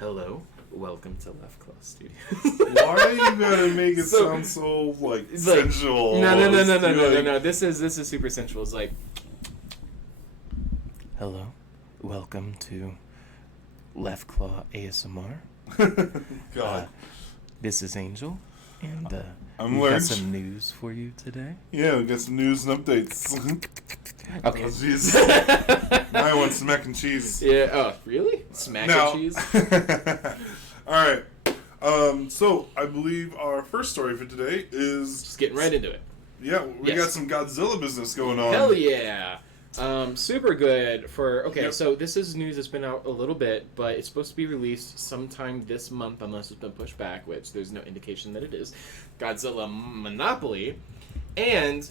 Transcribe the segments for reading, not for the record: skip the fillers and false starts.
Hello, welcome to Left Claw Studios. Why you gotta make it sound so sensual? No. This is super sensual. It's like, hello, welcome to Left Claw ASMR. God, this is Angel, and I'm we got some news for you today. Yeah, we got some news and updates. Okay. Oh, jeez. Now I want some mac and cheese. Yeah. Oh, really? Smack and cheese. All right. So I believe our first story for today is Just getting right into it. Yeah, we got some Godzilla business going on. Hell yeah. Super good for... Okay, Yep. So this is news that's been out a little bit, but it's supposed to be released sometime this month, unless it's been pushed back, which there's no indication that it is. Godzilla Monopoly and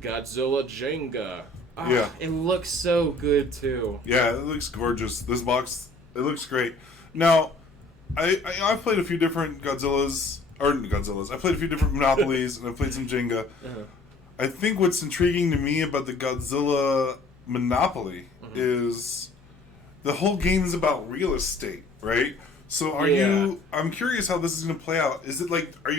Godzilla Jenga. Oh, Yeah. It looks so good, too. Yeah, it looks gorgeous. This box, it looks great. Now, I've played a few different Godzillas. I played a few different Monopolies, and I've played some Jenga. Uh-huh. I think what's intriguing to me about the Godzilla Monopoly is the whole game is about real estate, right? So I'm curious how this is going to play out. Is it like, do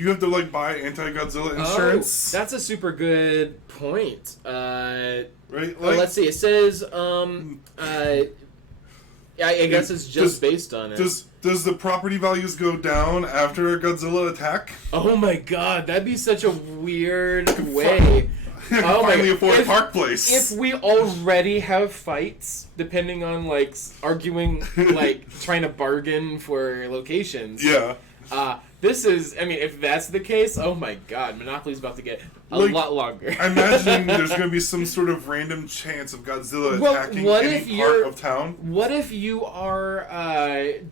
you have to buy anti-Godzilla insurance? Oh, that's a super good point. Right? Let's see. It says, I guess it's just based on it. Does the property values go down after a Godzilla attack? Oh my god, that'd be such a weird way. Finally afford a park place. If we already have fights, depending on arguing, trying to bargain for locations. Yeah. This is, if that's the case, oh my god, Monopoly's about to get a lot longer. I imagine there's going to be some sort of random chance of Godzilla attacking any part of town. What if you are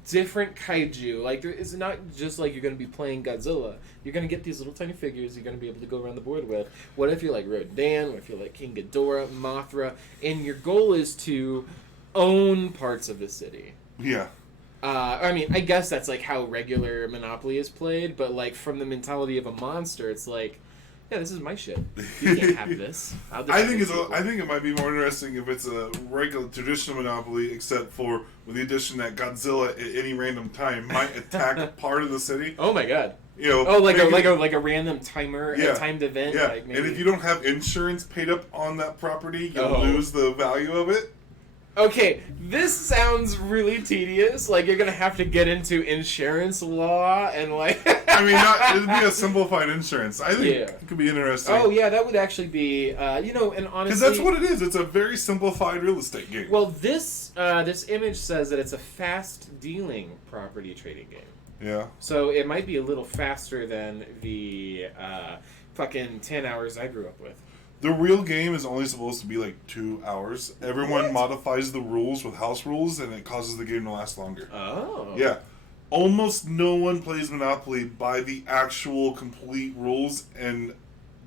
different kaiju? It's not just you're going to be playing Godzilla. You're going to get these little tiny figures you're going to be able to go around the board with. What if you're like Rodan? What if you're like King Ghidorah, Mothra? And your goal is to own parts of the city. Yeah. I guess that's how regular Monopoly is played, but from the mentality of a monster, it's yeah, this is my shit. You can't have this. I think it might be more interesting if it's a regular traditional Monopoly, except for with the addition that Godzilla at any random time might attack part of the city. Oh my god. Like a random timer, a timed event. Yeah, and if you don't have insurance paid up on that property, you'll lose the value of it. Okay, this sounds really tedious. You're gonna have to get into insurance law and it'd be a simplified insurance. I think it could be interesting. Oh yeah, that would actually be, and honestly, because that's what it is. It's a very simplified real estate game. Well, this image says that it's a fast dealing property trading game. Yeah. So it might be a little faster than the fucking 10 hours I grew up with. The real game is only supposed to be 2 hours. Everyone modifies the rules with house rules, and it causes the game to last longer. Oh. Yeah. Almost no one plays Monopoly by the actual complete rules, and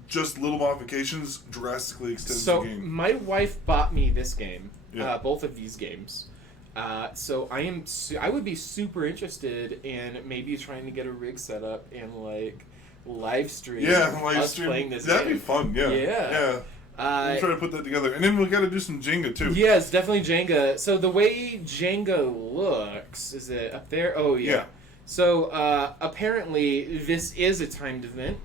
just little modifications drastically extends the game. So my wife bought me this game, both of these games. So I would be super interested in maybe trying to get a rig set up and live stream. Yeah, playing this That'd game. be fun. Yeah. We'll try to put that together, and then we got to do some Jenga too. Yes, definitely Jenga. So the way Jenga looks, is it up there? Oh yeah. So apparently this is a timed event.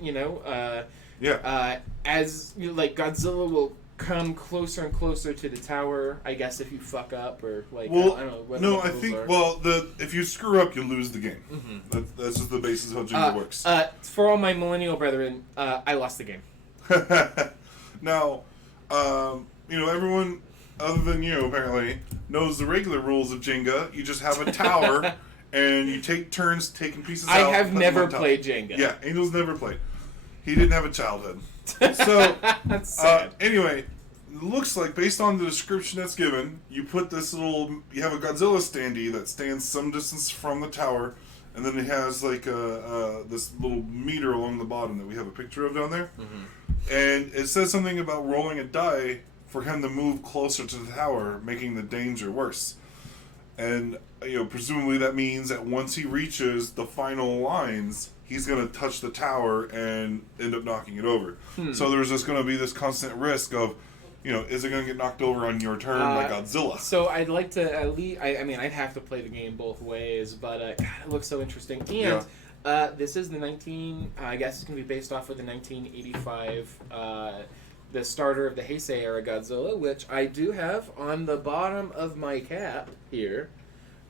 As Godzilla will come closer and closer to the tower. I guess if you fuck up or I don't know. What the I think are. If you screw up, you lose the game. Mm-hmm. That's just the basis of how Jenga works. For all my millennial brethren, I lost the game. Now, everyone other than you apparently knows the regular rules of Jenga. You just have a tower, and you take turns taking pieces out. I have never played Jenga. Yeah, Angel's never played. He didn't have a childhood. So, that's sad. Anyway, it looks like, based on the description that's given, you have a Godzilla standee that stands some distance from the tower, and then it has this little meter along the bottom that we have a picture of down there. Mm-hmm. And it says something about rolling a die for him to move closer to the tower, making the danger worse. And, presumably that means that once he reaches the final lines, he's going to touch the tower and end up knocking it over. So there's just going to be this constant risk of is it going to get knocked over on your turn by Godzilla? So I'd like to at least. I mean, I'd have to play the game both ways, but God, it looks so interesting. And this is the 19. I guess it's going to be based off of the 1985. The starter of the Heisei era Godzilla, which I do have on the bottom of my cap here,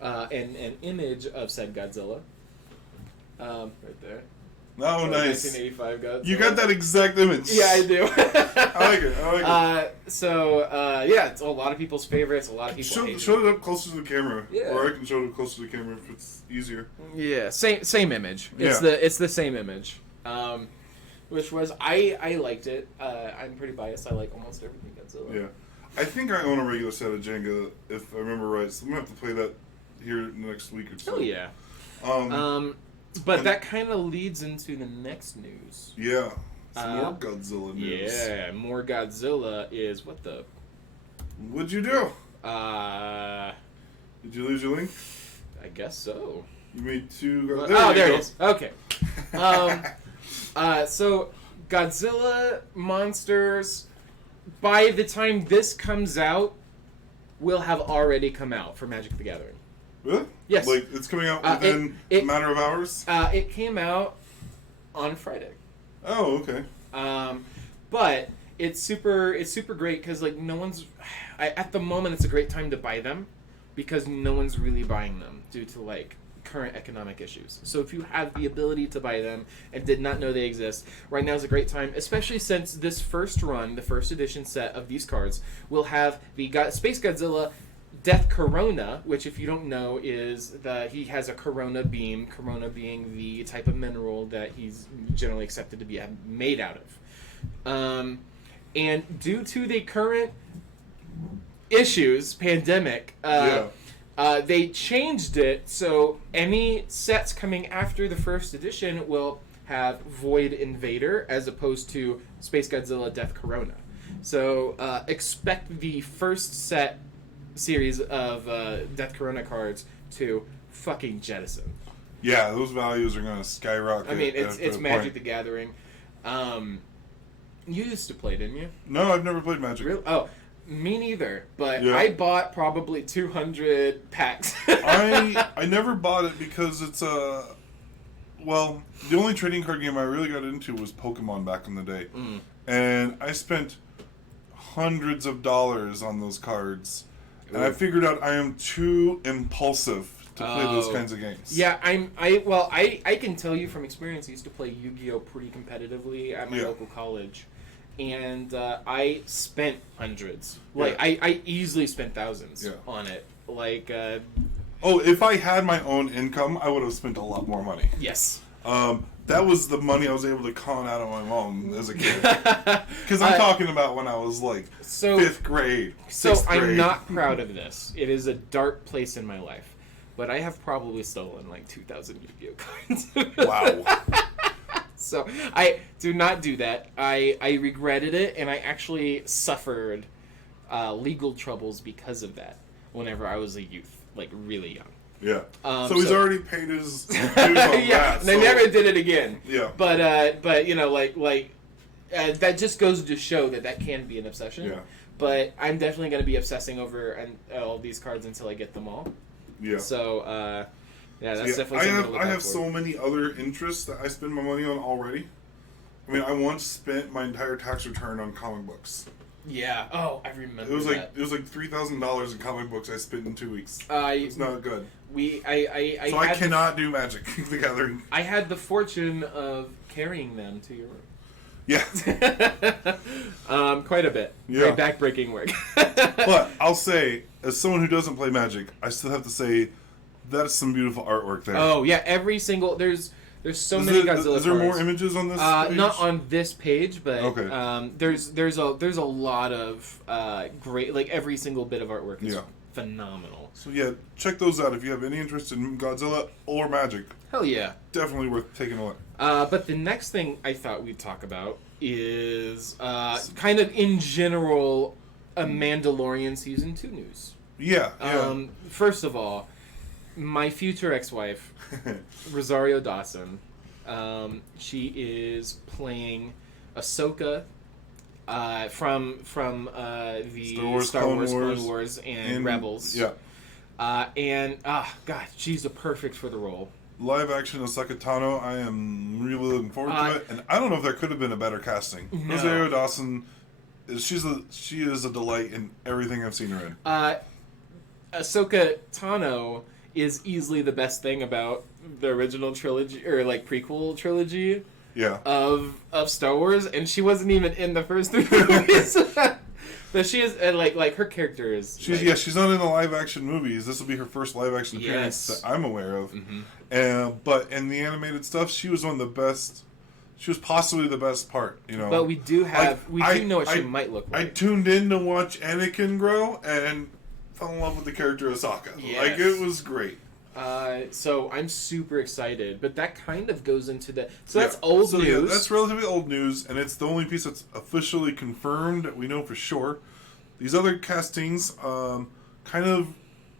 an image of said Godzilla. Right there. Oh, nice. 1985 Godzilla. You got that exact image. Yeah, I do. I like it. It's a lot of people's favorites. A lot of people hate show it up closer to the camera. Yeah. Or I can show it up closer to the camera if it's easier. Yeah, same image. It's the same image. Which was I liked it. I'm pretty biased. I like almost everything Godzilla. Yeah, I think I own a regular set of Jenga if I remember right. So I'm gonna have to play that here in the next week or so. Oh yeah. But that kind of leads into the next news. Yeah, some more Godzilla news. Yeah, more Godzilla is what the. What'd you do? Did you lose your link? I guess so. You made two. There it is. Okay. So Godzilla monsters, by the time this comes out, will have already come out for Magic the Gathering. Really? Yes. Like it's coming out within a matter of hours? It came out on Friday. Oh, okay. But it's super great because like no one's at the moment it's a great time to buy them because no one's really buying them due to like current economic issues. So if you have the ability to buy them and did not know they exist, right now is a great time, especially since this first run, the first edition set of these cards, will have the Space Godzilla Death Corona, which if you don't know is he has a Corona beam, Corona being the type of mineral that he's generally accepted to be made out of. And due to the current issues, pandemic, they changed it so any sets coming after the first edition will have Void Invader as opposed to Space Godzilla Death Corona. So expect the first set series of Death Corona cards to fucking jettison. Yeah, those values are going to skyrocket. I mean, it's Magic the Gathering. You used to play, didn't you? No, I've never played Magic. Really? Oh, me neither. But I bought probably 200 packs. I never bought it because it's well, the only trading card game I really got into was Pokemon back in the day. And I spent hundreds of dollars on those cards. And I figured out I am too impulsive to play those kinds of games. Yeah, I can tell you from experience, I used to play Yu-Gi-Oh! Pretty competitively at my local college. And I spent hundreds. Like, I easily spent thousands on it. Like, if I had my own income, I would have spent a lot more money. Yes. That was the money I was able to con out of my mom as a kid. Because I'm talking about when I was like 5th grade. So grade. I'm not proud of this. It is a dark place in my life. But I have probably stolen like 2,000 Yu-Gi-Oh cards. Wow. So I do not do that. I regretted it, and I actually suffered legal troubles because of that whenever I was a youth, like really young. Yeah. So he's already paid his dues on that. They never did it again. Yeah. But you know, that just goes to show that can be an obsession. Yeah. But I'm definitely going to be obsessing over all these cards until I get them all. Yeah. So, that's definitely something I have so many other interests that I spend my money on already. I mean, I once spent my entire tax return on comic books. Yeah. Oh, I remember. It was like $3,000 in comic books I spent in 2 weeks. It's not good. I cannot do Magic the Gathering. I had the fortune of carrying them to your room. Yeah. Quite a bit. Yeah. Very backbreaking work. But I'll say, as someone who doesn't play Magic, I still have to say that's some beautiful artwork there. Oh yeah, every single there's so many Godzilla cards. Is there more images on this page? Not on this page, but okay. There's a lot of great, like every single bit of artwork is phenomenal. So yeah, check those out if you have any interest in Godzilla or Magic. Hell yeah. Definitely worth taking a look. But the next thing I thought we'd talk about is kind of in general a Mandolorian Season 2 news. Yeah. First of all, my future ex-wife, Rosario Dawson, she is playing Ahsoka from the Star Wars, Clone Wars, and Rebels. Yeah. God, she's a perfect for the role. Live action Ahsoka Tano, I am really looking forward to it, and I don't know if there could have been a better casting. No. Rosario Dawson, she is a delight in everything I've seen her in. Ahsoka Tano is easily the best thing about the original trilogy, or like prequel trilogy. Yeah. Of Star Wars, and she wasn't even in the first 3 movies. But she is, like her character is. She's not in the live action movies. This will be her first live action appearance that I'm aware of. Mm-hmm. But in the animated stuff, she was one of the best. She was possibly the best part, you know. But we do have, do know what she might look like. I tuned in to watch Anakin grow and fell in love with the character Ahsoka. Yes. Like, it was great. So I'm super excited, but that kind of goes into the. So that's old news. Yeah, that's relatively old news, and it's the only piece that's officially confirmed that we know for sure. These other castings, kind of,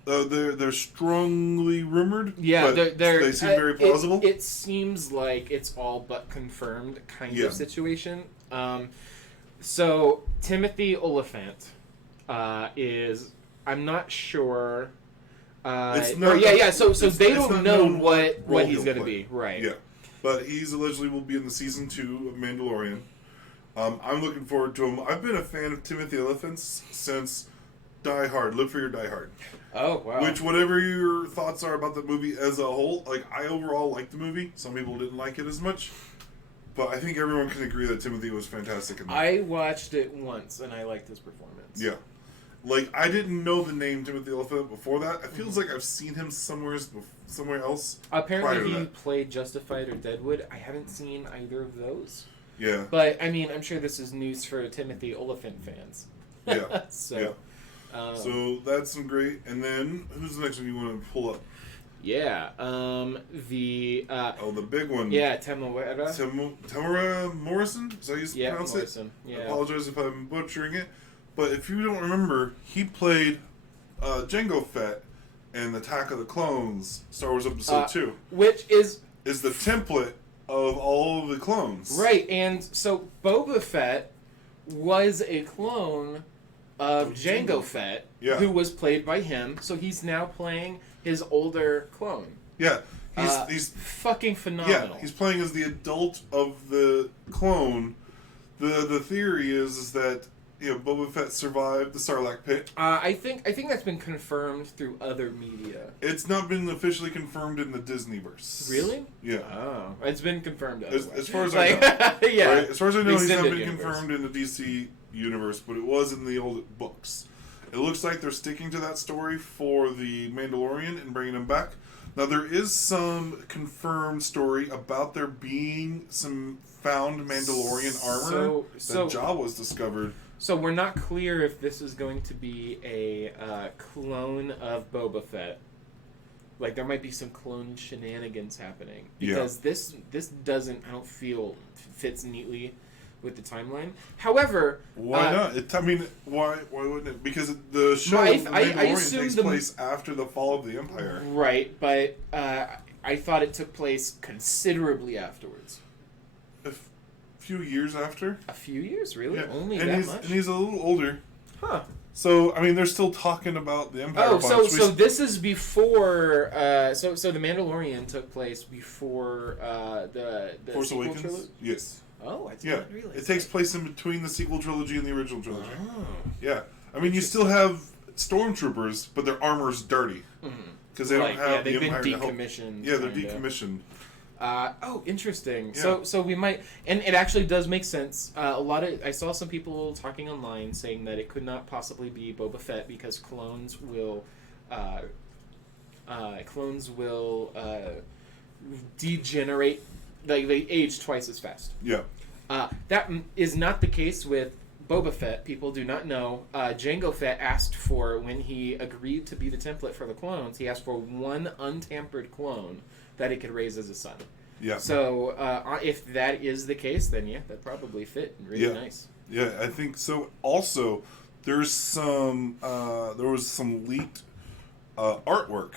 they're strongly rumored. Yeah, but they seem very plausible. It seems like it's all but confirmed kind of situation. So Timothy Oliphant is. I'm not sure. It's not, So they don't know what he's going to play. be, right? Yeah, but he's allegedly will be in the season 2 of Mandalorian. I'm looking forward to him. I've been a fan of Timothy Olyphant since Die Hard. Live for Your Die Hard. Oh wow! Which, whatever your thoughts are about the movie as a whole, like I overall liked the movie. Some people didn't like it as much, but I think everyone can agree that Timothy was fantastic in that. I watched it once and I liked his performance. Yeah. Like, I didn't know the name Timothy Olyphant before that. It feels like I've seen him somewhere else. Apparently he played Justified or Deadwood. I haven't seen either of those. Yeah. But, I mean, I'm sure this is news for Timothy Oliphant fans. Yeah. So that's some great. And then, who's the next one you want to pull up? Yeah. The big one. Yeah, Tamara. Tamara Morrison? Is that how you pronounce Morrison. it? Yeah. I apologize if I'm butchering it. But if you don't remember, he played Jango Fett in Attack of the Clones, Star Wars Episode 2. Which is the template of all of the clones. Right, and so Boba Fett was a clone of Jango Fett, who was played by him, so he's now playing his older clone. Yeah. He's fucking phenomenal. Yeah, he's playing as the adult of the clone. The theory is that Boba Fett survived the Sarlacc pit. I think that's been confirmed through other media. It's not been officially confirmed in the Disneyverse. Really? Yeah. Oh, it's been confirmed as far as I know. Yeah. Right? As far as I know, he's not been universe. confirmed in the DC universe, but it was in the old books. It looks like they're sticking to that story for the Mandalorian and bringing him back. Now, there is some confirmed story about there being some found Mandalorian armor that Jawa's discovered. So we're not clear if this is going to be a clone of Boba Fett. Like, there might be some clone shenanigans happening. Because this doesn't, I don't feel, fits neatly with the timeline. However... Why not? Why wouldn't it? Because the show Mandalorian takes place after the fall of the Empire. Right, but I thought it took place considerably afterwards. Few years after. A few years, really? Yeah. Only and that he's, much? And he's a little older. Huh. So, I mean, they're still talking about the Empire. Oh, so this is before... So the Mandalorian took place before the Force sequel Awakens? trilogy? Yes. Oh, I did not realize it takes place in between the sequel trilogy and the original trilogy. Oh. Yeah. I mean, you still have stormtroopers, but their armor's dirty. Because they don't have the Empire to help. They've been decommissioned. Yeah, they're decommissioned. Interesting. Yeah. So we might, and it actually does make sense. I saw some people talking online saying that it could not possibly be Boba Fett because clones will degenerate, like they age twice as fast. Yeah. That is not the case with Boba Fett. People do not know. Jango Fett asked for, when he agreed to be the template for the clones, he asked for one untampered clone that he could raise as a son. Yeah. So if that is the case, then that probably fit really nice. Yeah, I think so. Also, there's some there was some leaked artwork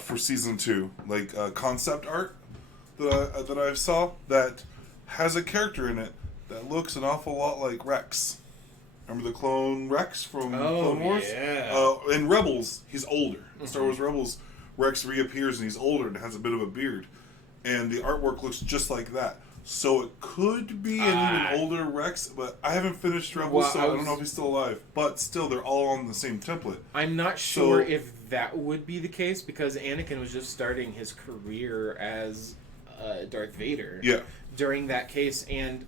for season 2, like concept art that I saw that has a character in it that looks an awful lot like Rex. Remember the clone Rex from Clone Wars? Yeah. In Rebels, he's older. In Star Wars Rebels, Rex reappears and he's older and has a bit of a beard. And the artwork looks just like that. So it could be an even older Rex, but I haven't finished Rebels, so I don't know if he's still alive. But still, they're all on the same template. I'm not sure if that would be the case, because Anakin was just starting his career as Darth Vader during that case, and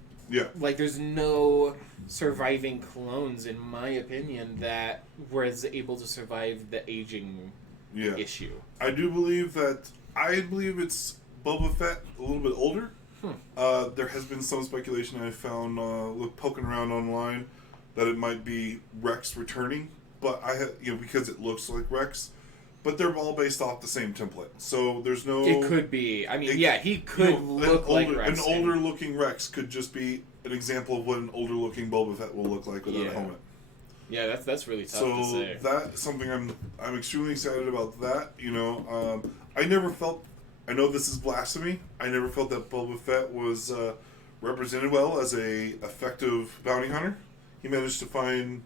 like, there's no surviving clones, in my opinion, that was able to survive the aging issue. I believe it's Boba Fett a little bit older. There has been some speculation I found poking around online that it might be Rex returning, but because it looks like Rex, but they're all based off the same template. So there's no. It could be. I mean, he could look like Rex. An older looking Rex could just be an example of what an older looking Boba Fett will look like without a helmet. Yeah, that's really tough to say. So that's something I'm extremely excited about. That I know this is blasphemy. I never felt that Boba Fett was represented well as a effective bounty hunter. He managed to find,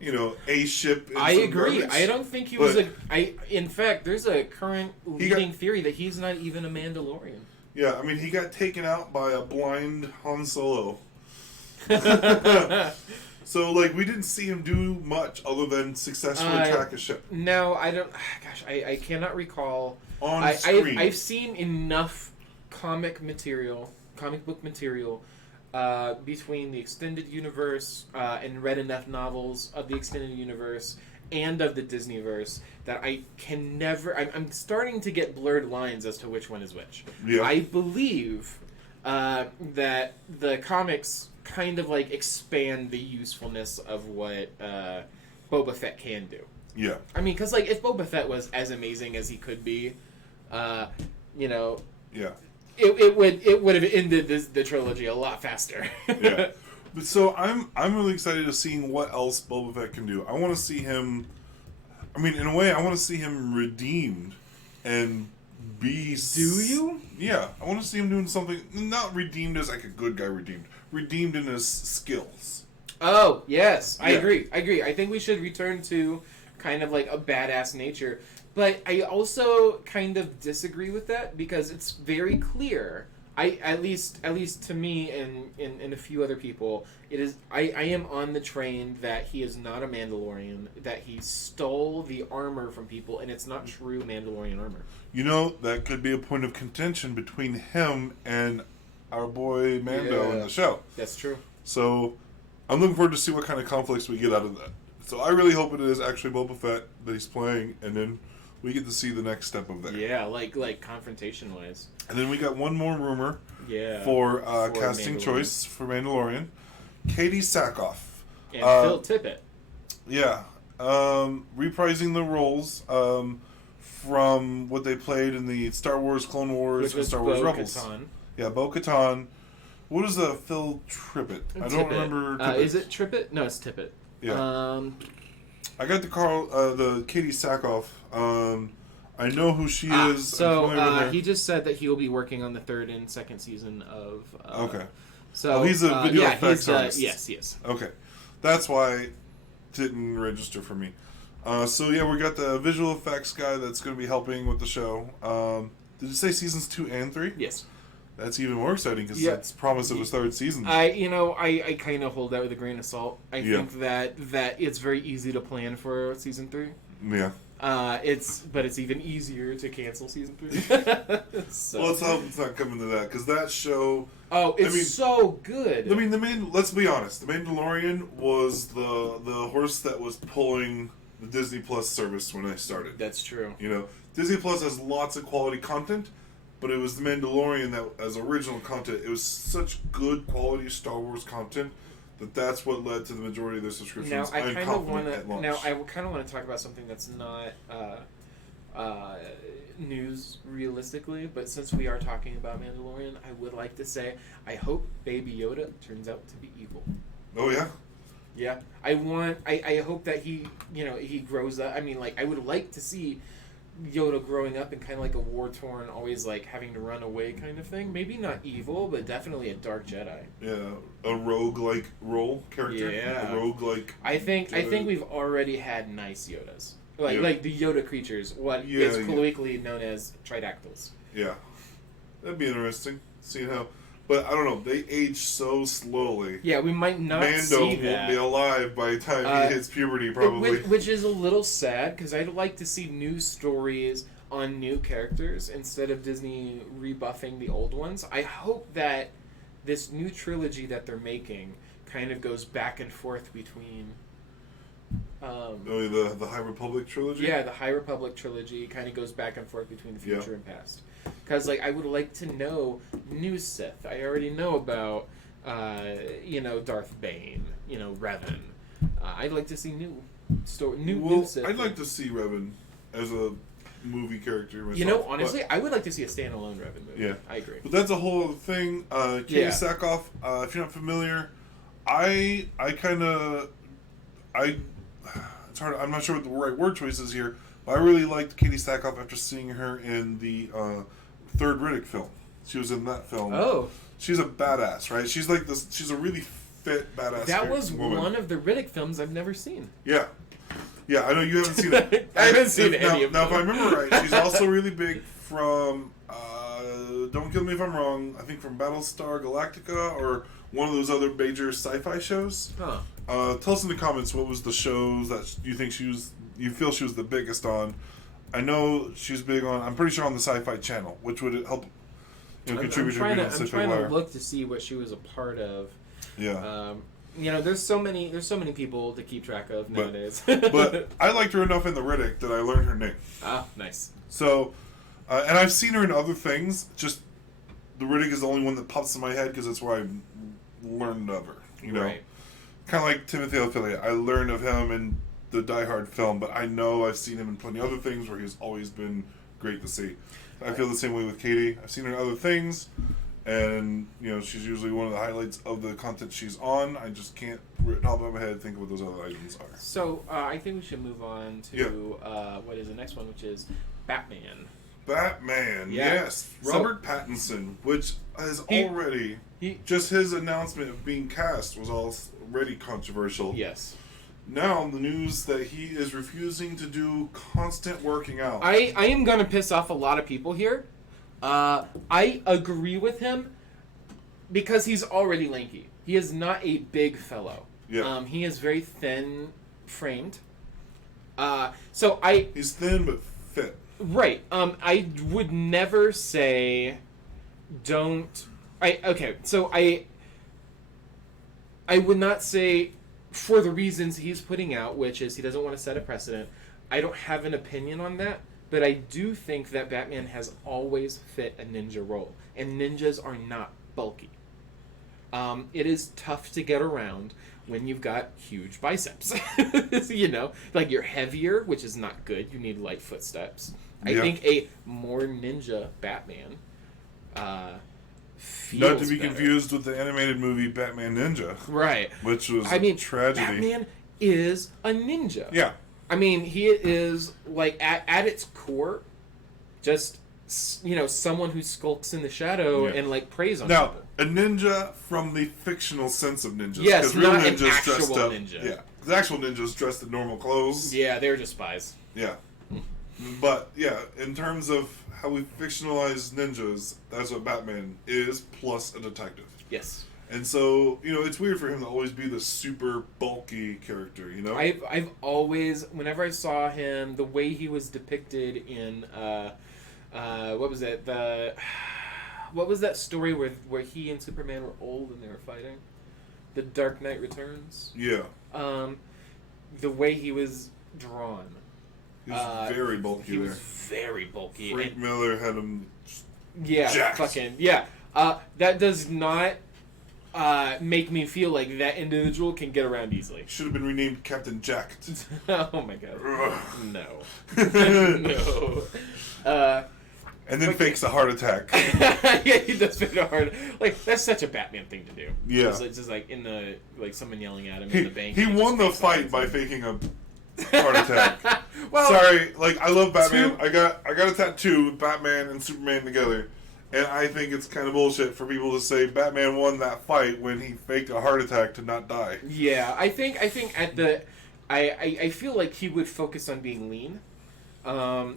a ship. I agree. Garbage, I don't think he was in fact, there's a current leading theory that he's not even a Mandalorian. Yeah, I mean, he got taken out by a blind Han Solo. So, we didn't see him do much other than successfully track a ship. No, I don't. Gosh, I cannot recall. On screen. I've seen enough comic book material, between the extended universe and read enough novels of the extended universe and of the Disneyverse that I can never. I'm starting to get blurred lines as to which one is which. Yeah. I believe that the comics kind of expand the usefulness of what Boba Fett can do. Yeah. I mean, because if Boba Fett was as amazing as he could be, Yeah. it would have ended the trilogy a lot faster. Yeah. But so I'm really excited to seeing what else Boba Fett can do. I want to see him. I mean, in a way, I want to see him redeemed and be. Do you? Yeah, I want to see him doing something not redeemed as a good guy redeemed in his skills. Oh yes, I agree. I think we should return to kind of a badass nature. But I also kind of disagree with that, because it's very clear. At least to me and a few other people, it is. I am on the train that he is not a Mandalorian. That he stole the armor from people, and it's not true Mandalorian armor. That could be a point of contention between him and our boy Mando in the show. That's true. So I'm looking forward to see what kind of conflicts we get out of that. So I really hope it is actually Boba Fett that he's playing, and then we get to see the next step of that. Yeah, like confrontation wise. And then we got one more rumor. Yeah. For casting choice for Mandalorian, Katie Sackhoff and Phil Tippett. Yeah, reprising the roles from what they played in the Star Wars Clone Wars and Star Wars Rebels. Yeah, Bo-Katan. What is the Phil Trippett? I don't remember. Is it Trippett? No, it's Tippett. Yeah. I got the Katie Sackhoff. I know who she is. So he just said that he will be working on the 3rd and 2nd season of. Okay. So he's a video effects artist. Yes. Okay, that's why it didn't register for me. So yeah, we got the visual effects guy that's going to be helping with the show. Did you say seasons 2 and 3? Yes. That's even more exciting because it's promised of a 3rd season. I kind of hold that with a grain of salt. I think that it's very easy to plan for season 3. Yeah. It's even easier to cancel season 3. So. Well, let's hope it's not coming to that, because that show. Oh, it's so good. I mean, let's be honest. The Mandalorian was the horse that was pulling the Disney Plus service when I started. That's true. Disney Plus has lots of quality content, but it was the Mandalorian that, as original content, it was such good quality Star Wars content that's what led to the majority of their subscriptions. Now I kind of want to talk about something that's not news realistically, but since we are talking about Mandalorian, I would like to say I hope Baby Yoda turns out to be evil. Oh yeah. Yeah, I hope that he grows up. I mean, I would like to see Yoda growing up in kind of like a war-torn, always like having to run away kind of thing. Maybe not evil, but definitely a dark Jedi. Yeah, a rogue-like role character. Yeah. A rogue-like. I think we've already had nice Yodas. Like the Yoda creatures, what is colloquially known as tridactyls. Yeah. That'd be interesting. Seeing how, but I don't know. They age so slowly. Yeah, we might not see Mando that. won't be alive by the time he hits puberty, probably. Which is a little sad because I'd like to see new stories on new characters instead of Disney rebuffing the old ones. I hope that this new trilogy that they're making kind of goes back and forth between. The High Republic trilogy. Yeah, the High Republic trilogy kind of goes back and forth between the future and past. Because I would like to know new Sith. I already know about Darth Bane, Revan. I'd like to see new Sith. I'd like to see Revan as a movie character myself. Honestly, I would like to see a standalone Revan movie. Yeah, I agree. But that's a whole other thing. Katie Sackhoff. If you're not familiar, it's hard. I'm not sure what the right word choice is here, but I really liked Katie Sackhoff after seeing her in the third Riddick film. She was in that film. Oh, she's a badass, right? She's like this. She's a really fit badass. That was woman. One of the Riddick films I've never seen. Yeah, I know you haven't seen it. I haven't seen any of them. Now, if I remember right, she's also really big from. Don't kill me if I'm wrong. I think from Battlestar Galactica or one of those other major sci-fi shows. Huh. Tell us in the comments what was the shows that you think you feel she was the biggest on. I know she's big on. I'm pretty sure on the Sci-Fi Channel, which would help contribute to being on I'm trying to look to see what she was a part of. Yeah. There's so many people to keep track of nowadays. But I liked her enough in the Riddick that I learned her name. Ah, nice. So, and I've seen her in other things. Just the Riddick is the only one that pops in my head because that's where I learned of her. Right. Kind of like Timothy Olyphant. I learned of him in the Die Hard film, but I know I've seen him in plenty of other things where he's always been great to see. I feel the same way with Katie. I've seen her in other things, and she's usually one of the highlights of the content she's on. I just can't, top of my head, think of what those other items are. So I think we should move on to what is the next one, which is Batman. Batman, yes. Robert Pattinson, which is already... just his announcement of being cast was already controversial. Yes. Now, the news that he is refusing to do constant working out. I am going to piss off a lot of people here. I agree with him because he's already lanky. He is not a big fellow. Yeah. He is very thin-framed. He's thin but fit. Right. I would never say don't... I would not say for the reasons he's putting out, which is he doesn't want to set a precedent. I don't have an opinion on that, but I do think that Batman has always fit a ninja role, and ninjas are not bulky. It is tough to get around when you've got huge biceps. Like you're heavier, which is not good. You need light footsteps. I think a more ninja Batman feels not to be better. confused with the animated movie Batman Ninja. Right. Which was a tragedy. Batman is a ninja. Yeah. He is, like, at its core, just, someone who skulks in the shadow and, like, preys on people. Now, a ninja from the fictional sense of ninjas. Yes, real not ninjas an actual dressed up, ninja. Yeah. The actual ninjas dressed in normal clothes. Yeah, they're just spies. Yeah. But, yeah, in terms of how we fictionalize ninjas, that's what Batman is, plus a detective. Yes. And so, it's weird for him to always be this super bulky character, I've always, whenever I saw him, the way he was depicted in, what was it? What was that story where he and Superman were old and they were fighting? The Dark Knight Returns? Yeah. The way he was drawn. He was very bulky He was very bulky. Frank Miller had him jacked. That does not make me feel like that individual can get around easily. Should have been renamed Captain Jacked. Oh my god. No. No. And then fakes a heart attack. Yeah, he does fake a heart. Like, that's such a Batman thing to do. Yeah. Just like in the, like, someone yelling at him in the bank. He won the fight by faking a heart attack. Well, sorry, like I love Batman. two- I got a tattoo with Batman and Superman together, and I think it's kind of bullshit for people to say Batman won that fight when he faked a heart attack to not die. Yeah, I think at the, I feel like he would focus on being lean,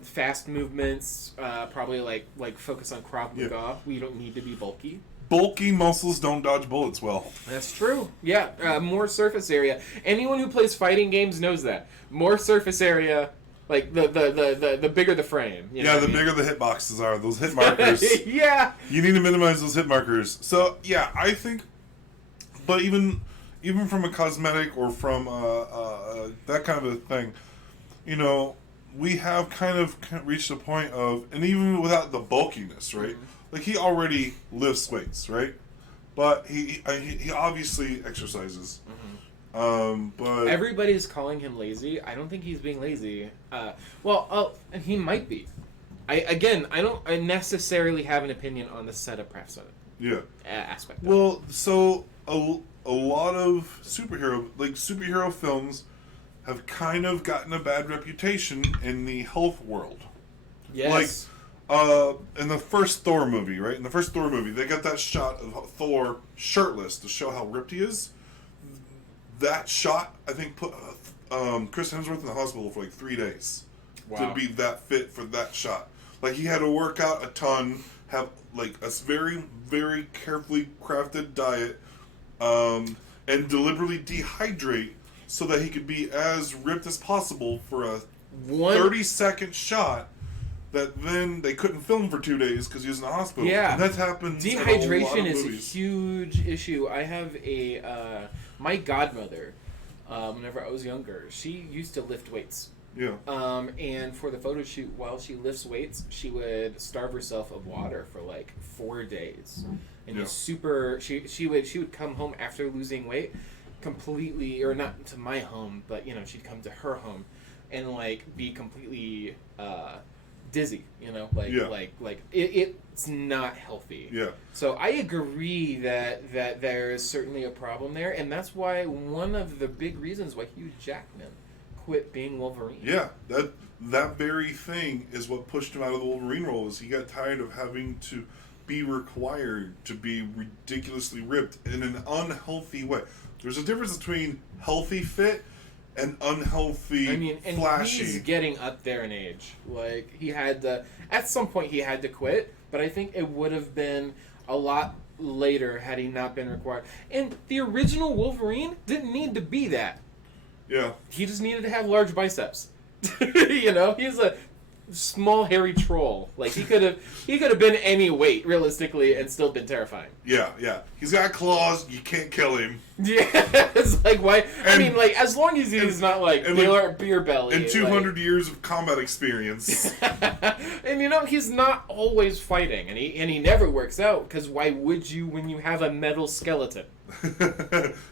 fast movements, probably like focus on Krav Maga. Yeah. We don't need to be bulky. Bulky muscles don't dodge bullets well. That's true. Yeah, more surface area. Anyone who plays fighting games knows that. More surface area, like the bigger the frame. You know Yeah, what the I mean? bigger the hitboxes are, those hit markers. Yeah. You need to minimize those hit markers. So yeah, I think, but even from a cosmetic or from that kind of a thing, you know, we have kind of reached a point of, and even without the bulkiness, right? Mm-hmm. Like he already lifts weights, right? But he obviously exercises. But Everybody's calling him lazy. I don't think he's being lazy. He might be. I don't necessarily have an opinion on the setup yeah. aspect. Well, so a lot of superhero films have kind of gotten a bad reputation in the health world. Yes. In the first Thor movie, right? In the first Thor movie, they got that shot of Thor shirtless to show how ripped he is. That shot, I think, put Chris Hemsworth in the hospital for like 3 days to be that fit for that shot. Like he had to work out a ton, have like a very, very carefully crafted diet, and deliberately dehydrate so that he could be as ripped as possible for a 30-second shot. That then they couldn't film for 2 days because he was in the hospital. Yeah, and that happens. Dehydration is movies. a huge issue. I have my godmother. Whenever I was younger, she used to lift weights. Yeah. And for the photo shoot, while she lifts weights, she would starve herself of water for like 4 days, and Yeah. She would come home after losing weight, completely, or not to my home, but she'd come to her home, and like be completely dizzy. It's not healthy. Yeah. So I agree that there is certainly a problem there, and that's why one of the big reasons why Hugh Jackman quit being Wolverine. Yeah, that very thing is what pushed him out of the Wolverine role. Is he got tired of having to be required to be ridiculously ripped in an unhealthy way. There's a difference between healthy fit and unhealthy, flashy. He's getting up there in age. Like at some point he had to quit, but I think it would have been a lot later had he not been required. And the original Wolverine didn't need to be that. Yeah. He just needed to have large biceps. He's a small hairy troll. Like he could have been any weight realistically and still been terrifying. Yeah. He's got claws. You can't kill him. Yeah, it's like why? As long as he's not like beer belly and 200 years of combat experience. And he's not always fighting, and he never works out because why would you when you have a metal skeleton?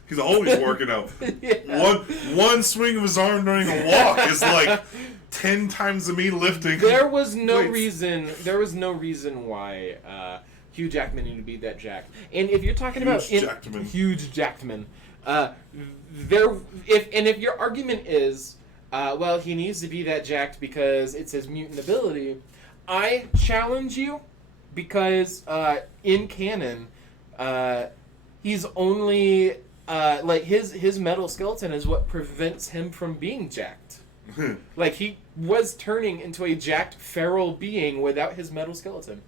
He's always working out. Yeah. One swing of his arm during a walk is like 10 times of me lifting. There was no weights. reason why Hugh Jackman needed to be that jacked. And if you're talking huge Jackman, if your argument is, he needs to be that jacked because it's his mutant ability, I challenge you because in canon, he's only his metal skeleton is what prevents him from being jacked. Like he was turning into a jacked feral being without his metal skeleton.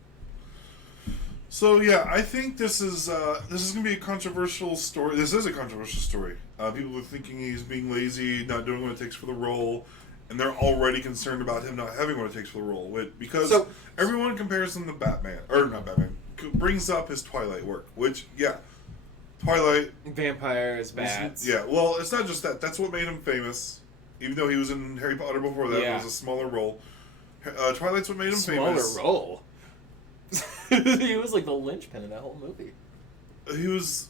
So yeah, I think this is gonna be a controversial story. This is a controversial story. People are thinking he's being lazy, not doing what it takes for the role, and they're already concerned about him not having what it takes for the role. Because everyone compares him to Batman, or not Batman, brings up his Twilight work, which Twilight, vampires, bats. Yeah, well, it's not just that. That's what made him famous. Even though he was in Harry Potter before that, it was a smaller role. Twilight's what made him famous. Smaller role. He was like the linchpin in that whole movie. He was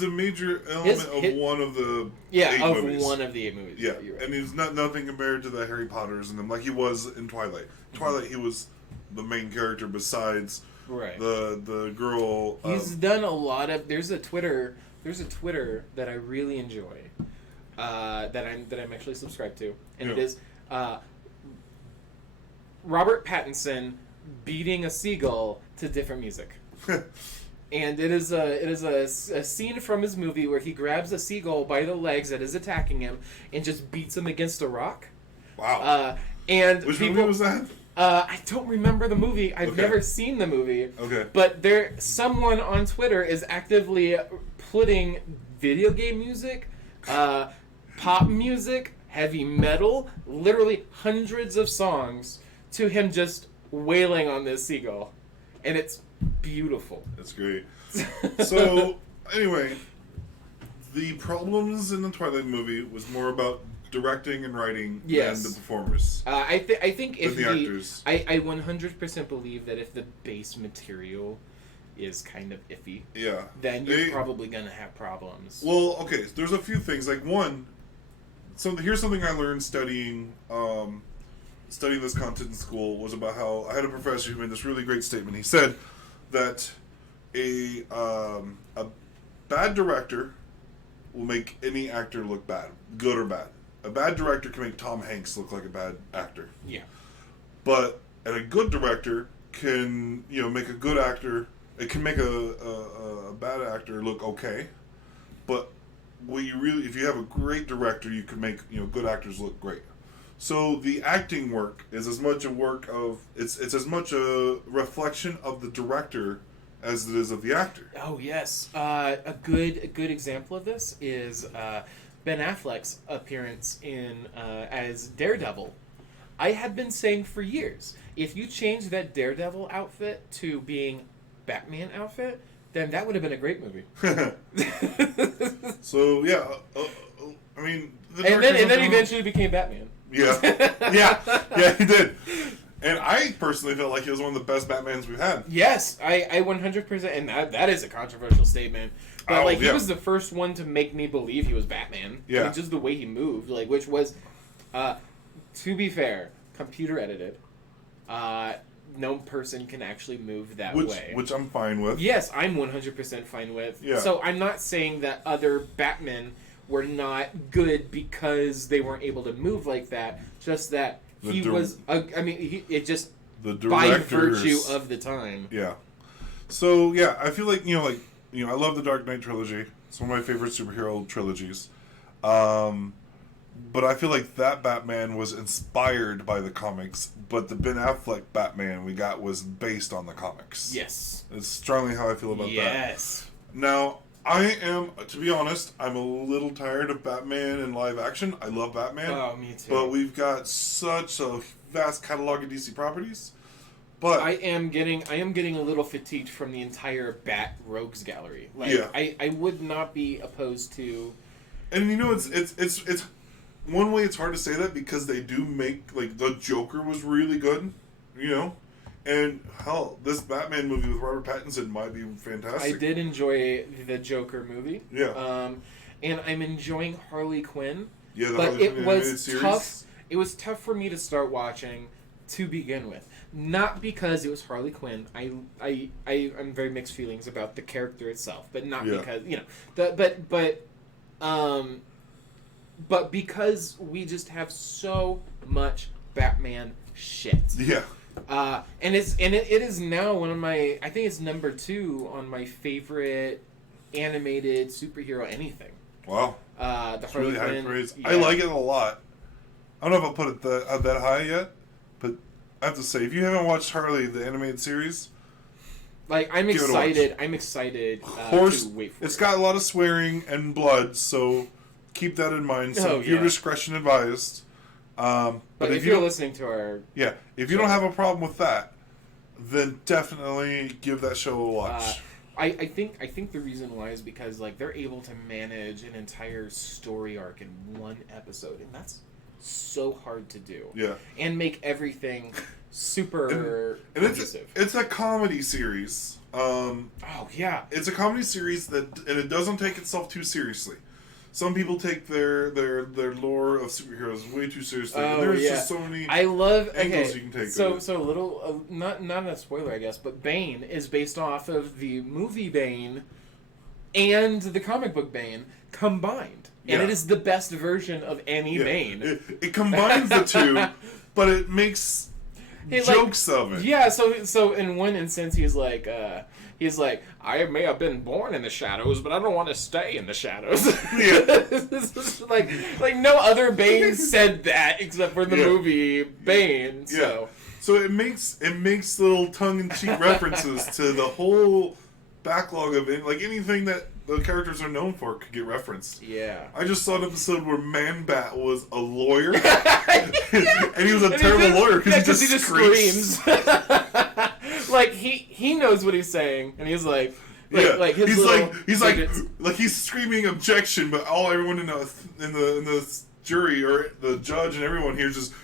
a major element of one of the 8 movies. One of the 8 movies. Yeah, right. and he's nothing compared to the Harry Potters and them like he was in Twilight. Twilight, he was the main character besides the girl. He's done a lot of. There's a Twitter that I really enjoy. That I'm actually subscribed to, and it is Robert Pattinson beating a seagull to different music. And it is a scene from his movie where he grabs a seagull by the legs that is attacking him and just beats him against a rock. Wow. And which movie was that? I don't remember the movie. I've never seen the movie. Okay. But someone on Twitter is actively putting video game music, pop music, heavy metal, literally hundreds of songs to him just wailing on this seagull. And it's beautiful. That's great. So, anyway, the problems in the Twilight movie was more about directing and writing than the performers. I think if the actors. I 100% believe that if the base material is kind of iffy, then you're probably gonna have problems. Well, okay, there's a few things. Like one, here's something I learned studying this content in school was about how I had a professor who made this really great statement. He said that a bad director will make any actor look bad, good or bad. A bad director can make Tom Hanks look like a bad actor. Yeah. But a good director can, make a good actor. It can make a bad actor look okay. But if you have a great director, you can make good actors look great. So the acting work is as much a work of it's as much a reflection of the director as it is of the actor. Oh yes, a good example of this is Ben Affleck's appearance in as Daredevil. I have been saying for years, if you change that Daredevil outfit to being Batman outfit, then that would have been a great movie. So yeah, I mean, and then eventually became Batman. Yeah, he did. And I personally felt like he was one of the best Batmans we've had. Yes, I 100%, and that is a controversial statement. But he was the first one to make me believe he was Batman. Yeah, like, just the way he moved, which was, to be fair, computer edited. No person can actually move that way. Which I'm fine with. Yes, I'm 100% fine with. Yeah. So I'm not saying that other Batmen were not good because they weren't able to move like that. Just that it just by virtue of the time. Yeah. So yeah, I feel like I love the Dark Knight trilogy. It's one of my favorite superhero trilogies. But I feel like that Batman was inspired by the comics, but the Ben Affleck Batman we got was based on the comics. Yes. It's strongly how I feel about that. Yes. Now, I am, to be honest, I'm a little tired of Batman in live action. I love Batman. Oh, me too. But we've got such a vast catalog of DC properties. But I am getting a little fatigued from the entire Bat Rogues gallery. I would not be opposed to. And it's one way it's hard to say that because they do make the Joker was really good, and hell, this Batman movie with Robert Pattinson might be fantastic. I did enjoy the Joker movie. Yeah. And I'm enjoying Harley Quinn. Yeah, but it was tough. It was tough for me to start watching to begin with. Not because it was Harley Quinn. I'm very mixed feelings about the character itself, but not because but because we just have so much Batman shit. Yeah. And it is now one of my, I think it's number 2 on my favorite animated superhero anything. Wow. The it's Harley really Quinn. High praise. Yeah. I like it a lot. I don't know if I'll put it that high yet, but I have to say, if you haven't watched Harley, the animated series, I'm excited. I'm excited to wait for it. It's got a lot of swearing and blood, so keep that in mind. So your discretion advised. But if you're listening to our if you don't have a problem with that, then definitely give that show a watch. I think the reason why is because they're able to manage an entire story arc in one episode, and that's so hard to do. Yeah, and make everything super and it's a comedy series. It's a comedy series and it doesn't take itself too seriously. Some people take their lore of superheroes way too seriously. Oh, There's just so many angles you can take. So a little not a spoiler, I guess, but Bane is based off of the movie Bane and the comic book Bane combined, and it is the best version of any Bane. It combines the two, but it makes jokes of it. Yeah, so in one instance he's like, I may have been born in the shadows, but I don't want to stay in the shadows. Yeah. like no other Bane said that except for the movie Bane. So. Yeah. So it makes little tongue-in-cheek references to the whole backlog of it. Like anything that the characters are known for could get referenced. Yeah. I just saw an episode where Man-Bat was a lawyer. And he was a terrible lawyer because he just screams. Like he knows what he's saying, and he's like he's screaming objection, but everyone in the jury or the judge and everyone here is just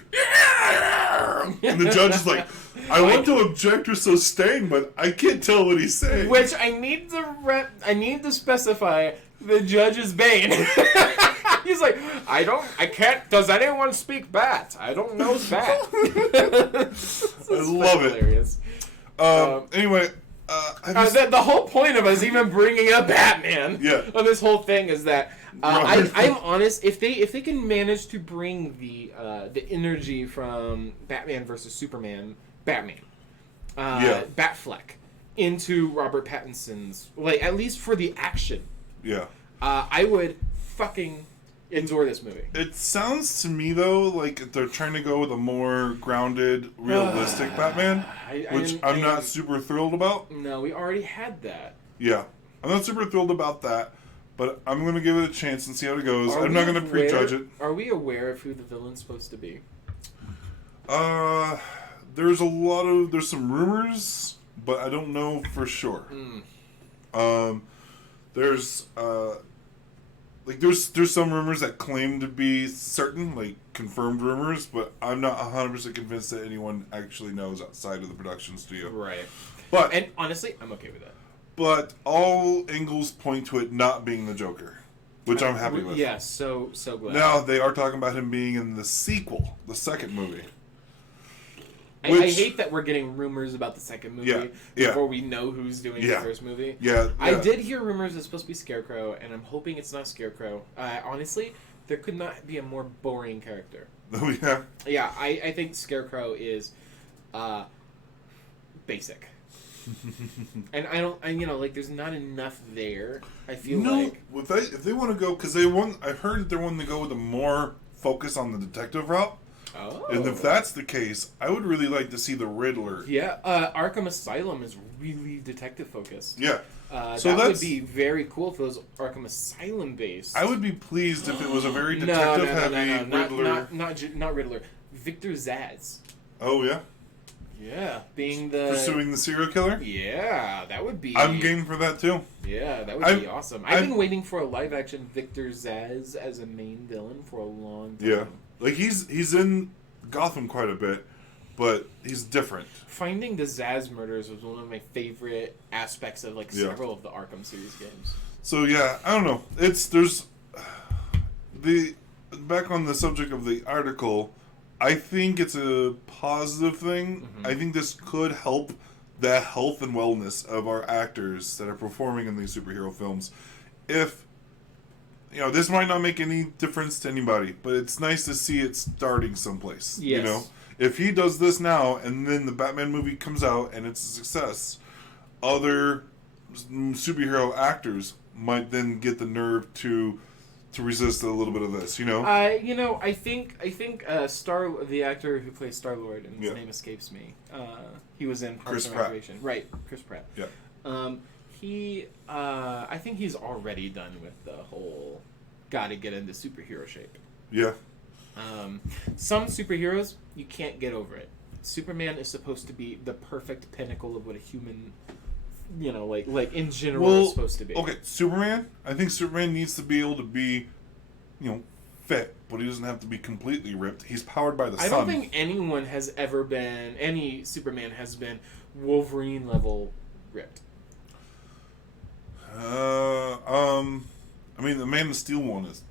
and the judge is like, I want to object or sustain, but I can't tell what he's saying. Which I need to specify the judge is Bane. He's like, I can't. Does anyone speak Bat? I don't know Bat. I love it. Hilarious. Anyway, the whole point of us even bringing up Batman on this whole thing is that I'm honest. If they can manage to bring the energy from Batman versus Superman, Batfleck, into Robert Pattinson's, like, at least for the action, I would fucking enjoy this movie. It sounds to me though like they're trying to go with a more grounded, realistic Batman, which I'm not super thrilled about. No, we already had that. Yeah, I'm not super thrilled about that, but I'm going to give it a chance and see how it goes. I'm not going to prejudge it. Are we aware of who the villain's supposed to be? There's some rumors, but I don't know for sure. There's some rumors that claim to be certain, like confirmed rumors, but I'm not 100% convinced that anyone actually knows outside of the production studio. Right. And honestly, I'm okay with that. But all angles point to it not being the Joker, which I'm happy with. Yeah, so glad. Now they are talking about him being in the sequel, the second movie. I hate that we're getting rumors about the second movie before we know who's doing the first movie. Yeah, I did hear rumors it's supposed to be Scarecrow, and I'm hoping it's not Scarecrow. Honestly, there could not be a more boring character. Oh, yeah? Yeah, I think Scarecrow is basic. And there's not enough there, I feel like. If they want to go, because I heard that they're wanting to go with a more focus on the detective route. Oh. And if that's the case, I would really like to see the Riddler. Yeah, Arkham Asylum is really detective focused. Yeah. So that would be very cool if it was Arkham Asylum based. I would be pleased if it was a very detective heavy Riddler. Not Riddler. Victor Zsasz. Oh, yeah? Yeah, being the... Pursuing the serial killer? Yeah, that would be... I'm game for that, too. Yeah, that would be awesome. I've been waiting for a live-action Victor Zsasz as a main villain for a long time. Yeah. Like, he's in Gotham quite a bit, but he's different. Finding the Zsasz murders was one of my favorite aspects of, several of the Arkham series games. So, yeah, I don't know. Back on the subject of the article... I think it's a positive thing. Mm-hmm. I think this could help the health and wellness of our actors that are performing in these superhero films. If, this might not make any difference to anybody, but it's nice to see it starting someplace. Yes. If he does this now and then the Batman movie comes out and it's a success, other superhero actors might then get the nerve to resist a little bit of this, I think the actor who plays Star-Lord, and his name escapes me. He was in Parks and Recreation. Right, Chris Pratt. Yeah. I think he's already done with the whole gotta get into superhero shape. Yeah. Some superheroes, you can't get over it. Superman is supposed to be the perfect pinnacle of what a human... in general, it's supposed to be. Okay, Superman. I think Superman needs to be able to be, fit, but he doesn't have to be completely ripped. He's powered by the sun. I don't think any Superman has been Wolverine level ripped. The Man of Steel one is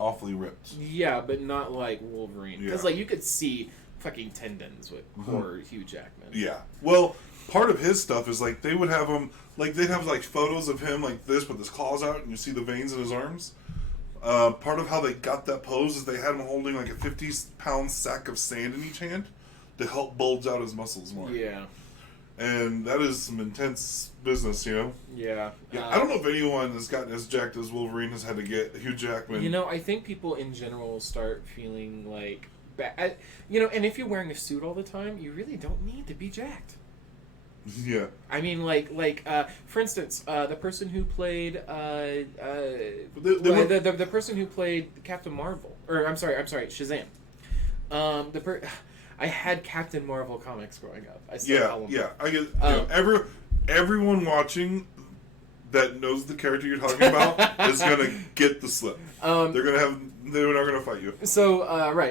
awfully ripped. Yeah, but not like Wolverine. Because you could see fucking tendons with poor Hugh Jackman. Yeah. Well, part of his stuff is they would have him they'd have photos of him like this with his claws out and you see the veins in his arms. Part of how they got that pose is they had him holding a 50-pound sack of sand in each hand. to help bulge out his muscles more. Yeah. And that is some intense business, you know? Yeah. I don't know if anyone has gotten as jacked as Wolverine has had to get. Hugh Jackman. You know, I think people in general start feeling like... You know, and if you're wearing a suit all the time, you really don't need to be jacked. Yeah. I mean, for instance, the person who played the person who played Captain Marvel, or I'm sorry, Shazam. I had Captain Marvel comics growing up. I still call them. Yeah. I get everyone watching that knows the character you're talking about is gonna get the slip. They're not gonna fight you. So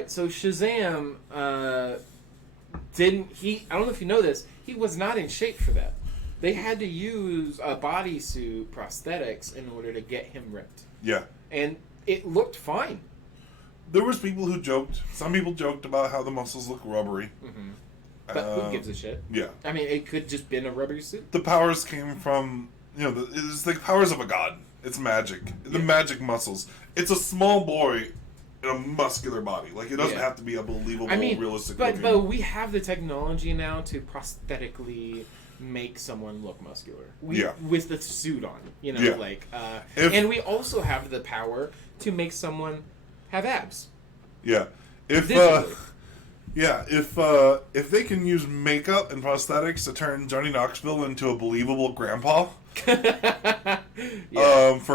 so Shazam didn't he? I don't know if you know this. He was not in shape for that. They had to use bodysuit prosthetics in order to get him ripped. Yeah. And it looked fine. There was people who joked. Some people joked about how the muscles look rubbery. Mm-hmm. But who gives a shit? Yeah. I mean, it could just been a rubbery suit. The powers came from, it's the powers of a god. It's magic. The magic muscles. It's a small boy in a muscular body. Like, it doesn't have to be a believable, realistic looking. But we have the technology now to prosthetically make someone look muscular. With the suit on. And we also have the power to make someone have abs. Yeah. If they can use makeup and prosthetics to turn Johnny Knoxville into a believable grandpa, for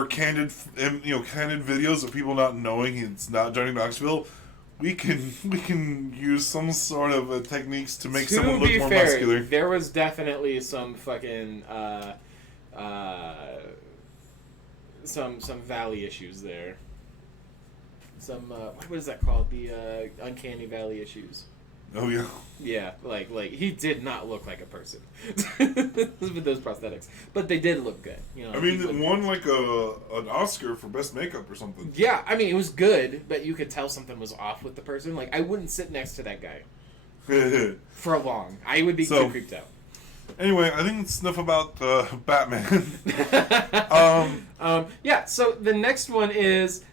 candid videos of people not knowing it's not Johnny Knoxville, we can use some sort of techniques to make someone look more muscular. There was definitely some fucking some valley issues there. Some what is that called? The uncanny valley issues. Oh yeah. Yeah, like he did not look like a person with those prosthetics, but they did look good. I mean, it won like an Oscar for best makeup or something. Yeah, I mean it was good, but you could tell something was off with the person. Like I wouldn't sit next to that guy for long. I would be too creeped out. Anyway, I think it's enough about Batman. Yeah. So the next one is.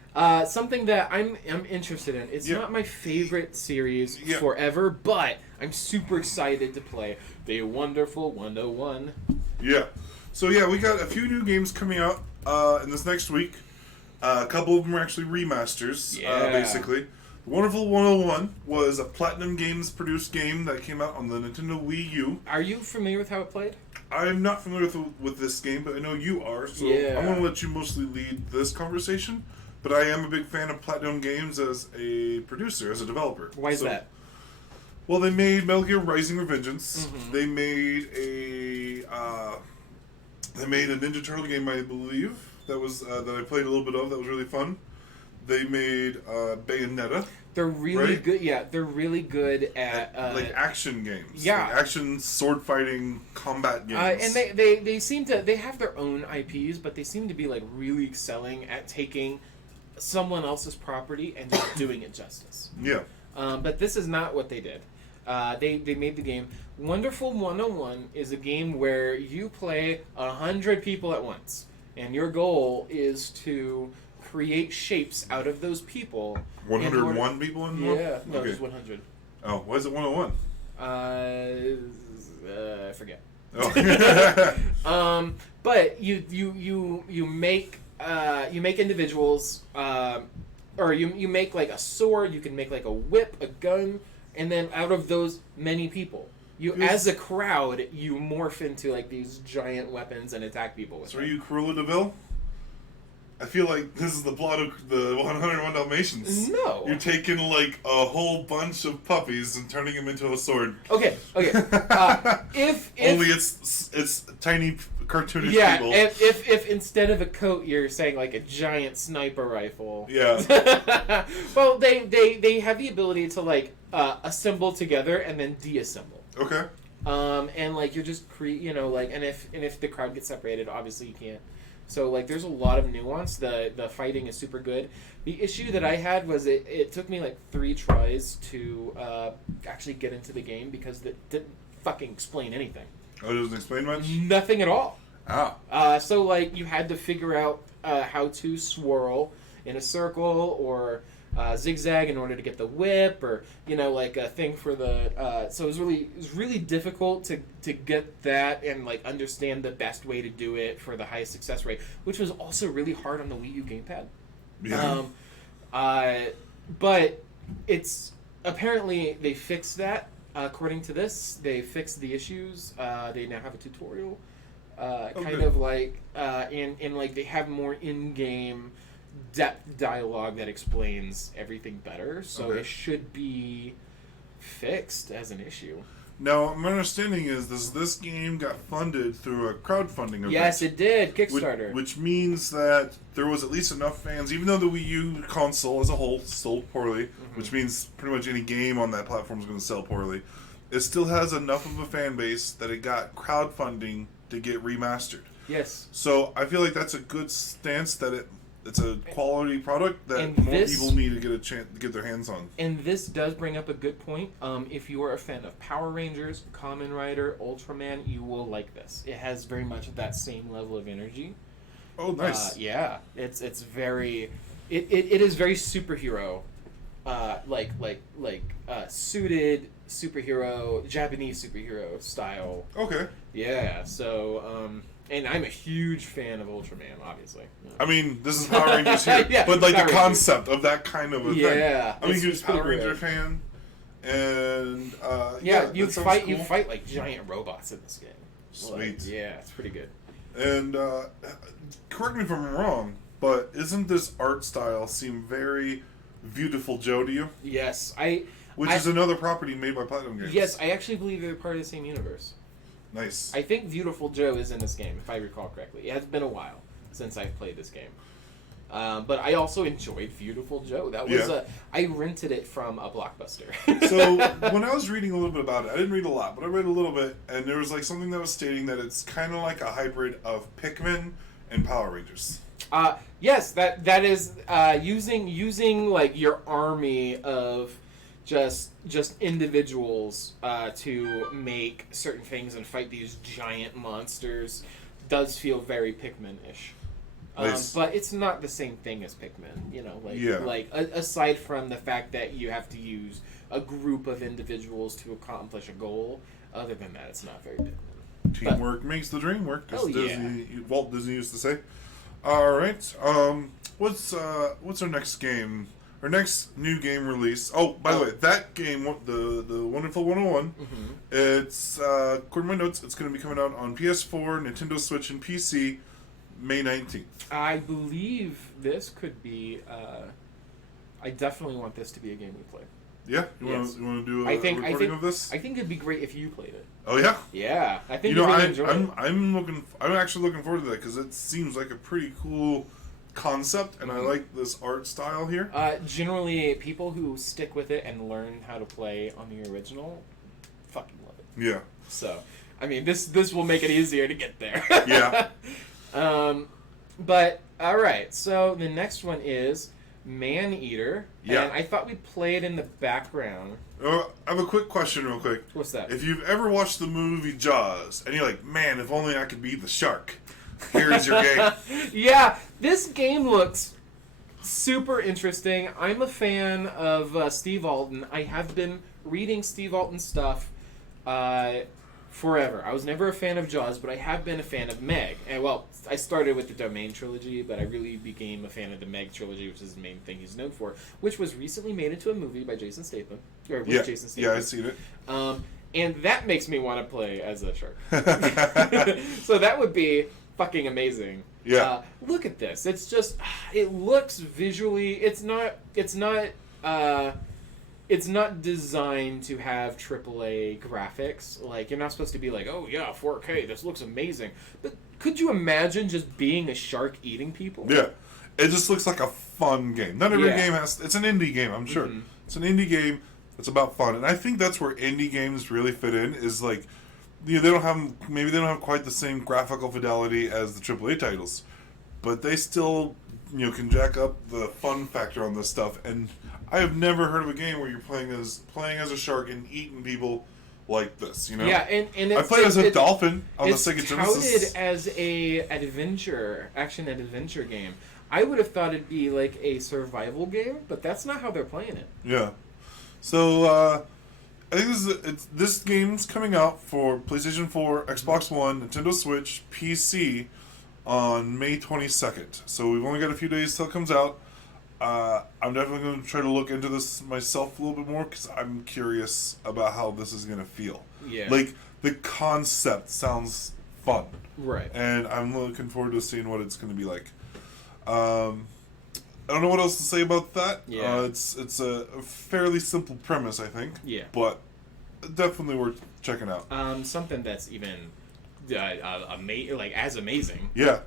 Something that I'm interested in. It's not my favorite series forever, but I'm super excited to play The Wonderful 101. Yeah. So we got a few new games coming out in this next week. A couple of them are actually remasters, basically. The Wonderful 101 was a Platinum Games produced game that came out on the Nintendo Wii U. Are you familiar with how it played? I'm not familiar with this game, but I know you are, so I'm going to let you mostly lead this conversation. But I am a big fan of Platinum Games as a producer, as a developer. Why is that? Well, they made Metal Gear Rising: Revengeance. Mm-hmm. They made a Ninja Turtle game, I believe, that was that I played a little bit of. That was really fun. They made Bayonetta. They're really good. Yeah, they're really good at like action games. Yeah, like action sword fighting combat games. And they seem to have their own IPs, but they seem to be like really excelling at taking someone else's property and just doing it justice. Yeah. But this is not what they did. They made the game. Wonderful 101 is a game where you play 100 people at once, and your goal is to create shapes out of those people. 101 people in one? Yeah, no, just 100. Oh, why is it 101? I forget. Oh. But you make individuals, or you make like a sword. You can make like a whip, a gun, and then out of those many people, as a crowd, you morph into like these giant weapons and attack people with. So are you Cruella de Vil? I feel like this is the plot of the 101 Dalmatians. No. You're taking like a whole bunch of puppies and turning them into a sword. Okay. If only it's tiny cartoonish people. Yeah, if instead of a coat you're saying like a giant sniper rifle. Yeah. Well, they have the ability to like assemble together and then deassemble. Okay. And like you're just and if the crowd gets separated, obviously you can't. So like there's a lot of nuance. The fighting is super good. The issue that I had was it took me like 3 tries to actually get into the game because it didn't fucking explain anything. Oh, it doesn't explain much? Nothing at all. Ah. So like you had to figure out how to swirl in a circle or zigzag in order to get the whip, or like a thing for the. So it was really difficult to get that and like understand the best way to do it for the highest success rate, which was also really hard on the Wii U gamepad. Yeah. But it's apparently they fixed that. According to this, they fixed the issues. They now have a tutorial, kind of like, and like they have more in-game depth dialogue that explains everything better. So it should be fixed as an issue. Now, my understanding is this game got funded through a crowdfunding event. Yes, it did. Kickstarter. Which means that there was at least enough fans, even though the Wii U console as a whole sold poorly, which means pretty much any game on that platform is going to sell poorly, it still has enough of a fan base that it got crowdfunding to get remastered. Yes. So I feel like that's a good stance that it's a quality product that more people need to get a chance to get their hands on. And this does bring up a good point. If you are a fan of Power Rangers, Kamen Rider, Ultraman, you will like this. It has very much of that same level of energy. Oh, nice. Yeah, it's very, it is very superhero, suited superhero, Japanese superhero style. Okay. Yeah. So and I'm a huge fan of Ultraman, obviously. I mean, this is Power Rangers here, yeah, but like Power the concept of that kind of a thing. Yeah, I'm a huge Power Ranger fan, and you fight like giant robots in this game. Sweet. Like, yeah, it's pretty good. And correct me if I'm wrong, but isn't this art style seem very Beautiful Joe to you? Yes, Which is another property made by Platinum Games. Yes, I actually believe they're part of the same universe. Nice. I think Beautiful Joe is in this game, if I recall correctly. It has been a while since I've played this game. But I also enjoyed Beautiful Joe. That was I rented it from a Blockbuster. So when I was reading a little bit about it, I didn't read a lot, but I read a little bit, and there was like something that was stating that it's kind of like a hybrid of Pikmin and Power Rangers. Yes, that is using like your army of just individuals to make certain things and fight these giant monsters does feel very Pikmin-ish. Nice. But it's not the same thing as Pikmin, aside from the fact that you have to use a group of individuals to accomplish a goal. Other than that, it's not very Pikmin. Teamwork makes the dream work, as Walt Disney used to say. All right, what's our next game? Our next new game release. Oh, by the way, that game, the Wonderful 101, it's according to my notes, it's going to be coming out on PS4, Nintendo Switch, and PC May 19th. I believe this could be. I definitely want this to be a game we play. Yeah, you want to do a recording of this? I think it'd be great if you played it. Oh yeah. Yeah, I think you'd really enjoy it. I'm actually looking forward to that because it seems like a pretty cool concept, and I like this art style here. Generally, people who stick with it and learn how to play on the original fucking love it. Yeah. So, I mean, this will make it easier to get there. Yeah. But all right, so the next one is Man-Eater. Yeah. And I thought we'd play it in the background. I have a quick question real quick. What's that? If you've ever watched the movie Jaws, and you're like, man, if only I could be the shark, here's your game. Yeah, this game looks super interesting. I'm a fan of Steve Alden. I have been reading Steve Alden stuff forever. I was never a fan of Jaws, but I have been a fan of Meg. And well, I started with the Domain trilogy, but I really became a fan of the Meg trilogy, which is the main thing he's known for, which was recently made into a movie by Jason Statham. Jason Statham. Yeah, I've seen it. And that makes me want to play as a shark. So that would be fucking amazing. Yeah. Look at this. It's just, it looks visually, it's not designed to have AAA graphics. Like, you're not supposed to be like, oh yeah, 4K, this looks amazing. But could you imagine just being a shark eating people? Yeah. It just looks like a fun game. Not every game has... It's an indie game, I'm sure. Mm-hmm. It's an indie game. It's about fun. And I think that's where indie games really fit in, is like... they don't have quite the same graphical fidelity as the AAA titles. But they still, can jack up the fun factor on this stuff. And I have never heard of a game where you're playing as a shark and eating people like this, Yeah, and I played as a dolphin on the Sega Genesis. It's touted as a action adventure game. I would have thought it'd be like a survival game, but that's not how they're playing it. Yeah. So I think this game's coming out for PlayStation 4, Xbox One, Nintendo Switch, PC on May 22nd. So we've only got a few days till it comes out. I'm definitely going to try to look into this myself a little bit more because I'm curious about how this is going to feel. Yeah. Like, the concept sounds fun. Right. And I'm looking forward to seeing what it's going to be like. I don't know what else to say about that. Yeah. It's a fairly simple premise, I think. Yeah. But definitely worth checking out. Something that's even like as amazing. Yeah.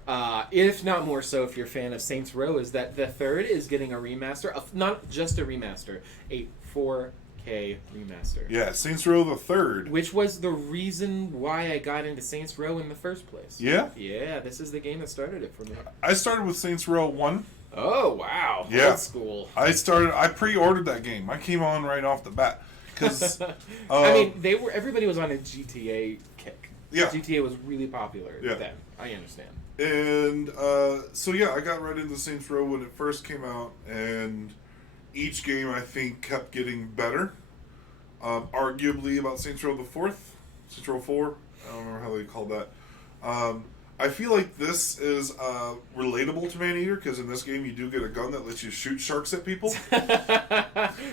If not more so, if you're a fan of Saints Row, is that the third is getting a remaster of not just a remaster, a 4K remaster. Yeah, Saints Row the Third. Which was the reason why I got into Saints Row in the first place. Yeah? Yeah, this is the game that started it for me. I started with Saints Row 1. Oh, wow. Yeah. Old school. I pre-ordered that game. I came on right off the bat. Because, I mean, everybody was on a GTA kick. Yeah. GTA was really popular Yeah. then. I understand. And, so yeah, I got right into Saints Row when it first came out, and each game, I think, kept getting better. Arguably about Saints Row the Fourth, Saints Row 4, I don't remember how they called that. I feel like this is relatable to Maneater, because in this game you do get a gun that lets you shoot sharks at people.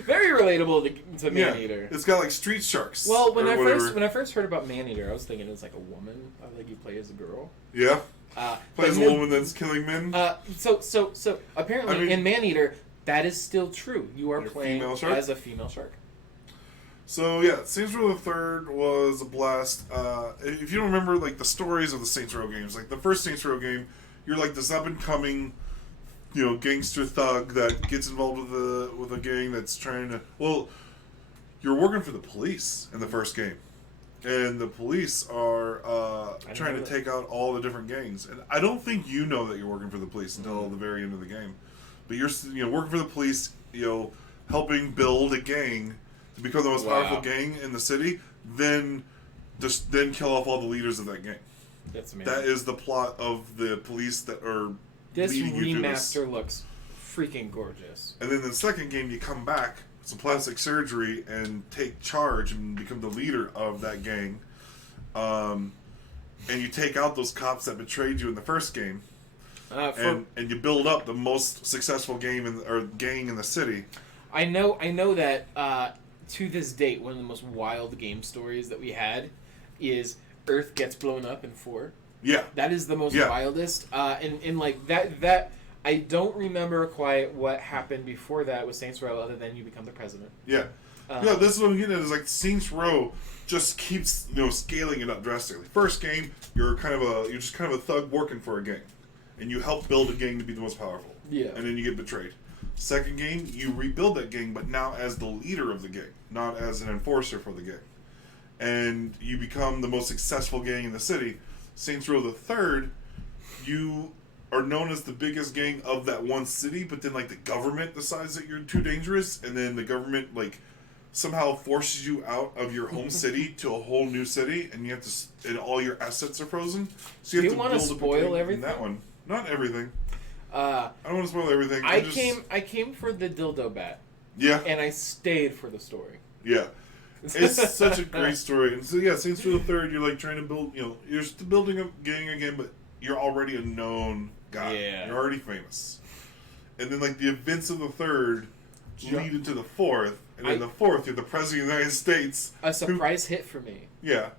Very relatable to Maneater. It's got like street sharks. Well, when or I whatever. first heard about Maneater, I was thinking it was like a woman, like you play as a girl. Yeah. But Plays a no- woman that's killing men. So apparently I mean- in Maneater, that is still true. You are You're a playing female shark? as a female shark. So yeah, Saints Row the Third was a blast. If you don't remember like the stories of the Saints Row games, like the first Saints Row game, you're like this up and coming, gangster thug that gets involved with a gang that's trying to. Well, you're working for the police in the first game, and the police are trying to take out all the different gangs. And I don't think you know that you're working for the police until the very end of the game, but you're working for the police, helping build a gang to become the most powerful gang in the city, then kill off all the leaders of that gang. That's amazing. That is the plot of the police that are This leading you through this. remaster looks freaking gorgeous. And then the second game, you come back with some plastic surgery and take charge and become the leader of that gang. And you take out those cops that betrayed you in the first game. And you build up the most successful gang in the city. I know that to this date, one of the most wild game stories that we had is Earth gets blown up in 4. Yeah. That is the most wildest. And like that I don't remember quite what happened before that with Saints Row, other than you become the president. Yeah. This is what I'm getting at. Is like Saints Row just keeps scaling it up drastically. First game, you're just kind of a thug working for a gang, and you help build a gang to be the most powerful. Yeah. And then you get betrayed. Second game, you rebuild that gang, but now as the leader of the gang, not as an enforcer for the gang. And you become the most successful gang in the city. Saints Row the Third, you are known as the biggest gang of that one city, but then like the government decides that you're too dangerous, and then the government like somehow forces you out of your home city to a whole new city, and you have to, and all your assets are frozen. So you Do have you to want to build up a spoil gang in everything? that one. Not everything. I I don't want to spoil everything. I came for the dildo bat, Yeah, and I stayed for the story. yeah. It's such a great story. And so yeah, Saints Row the Third, you're like trying to build, you're still building a gang again, but you're already a known guy. Yeah. You're already famous. And then like the events of the third lead into the fourth, and in the fourth, you're the president of the United States. A surprise hit for me. Yeah,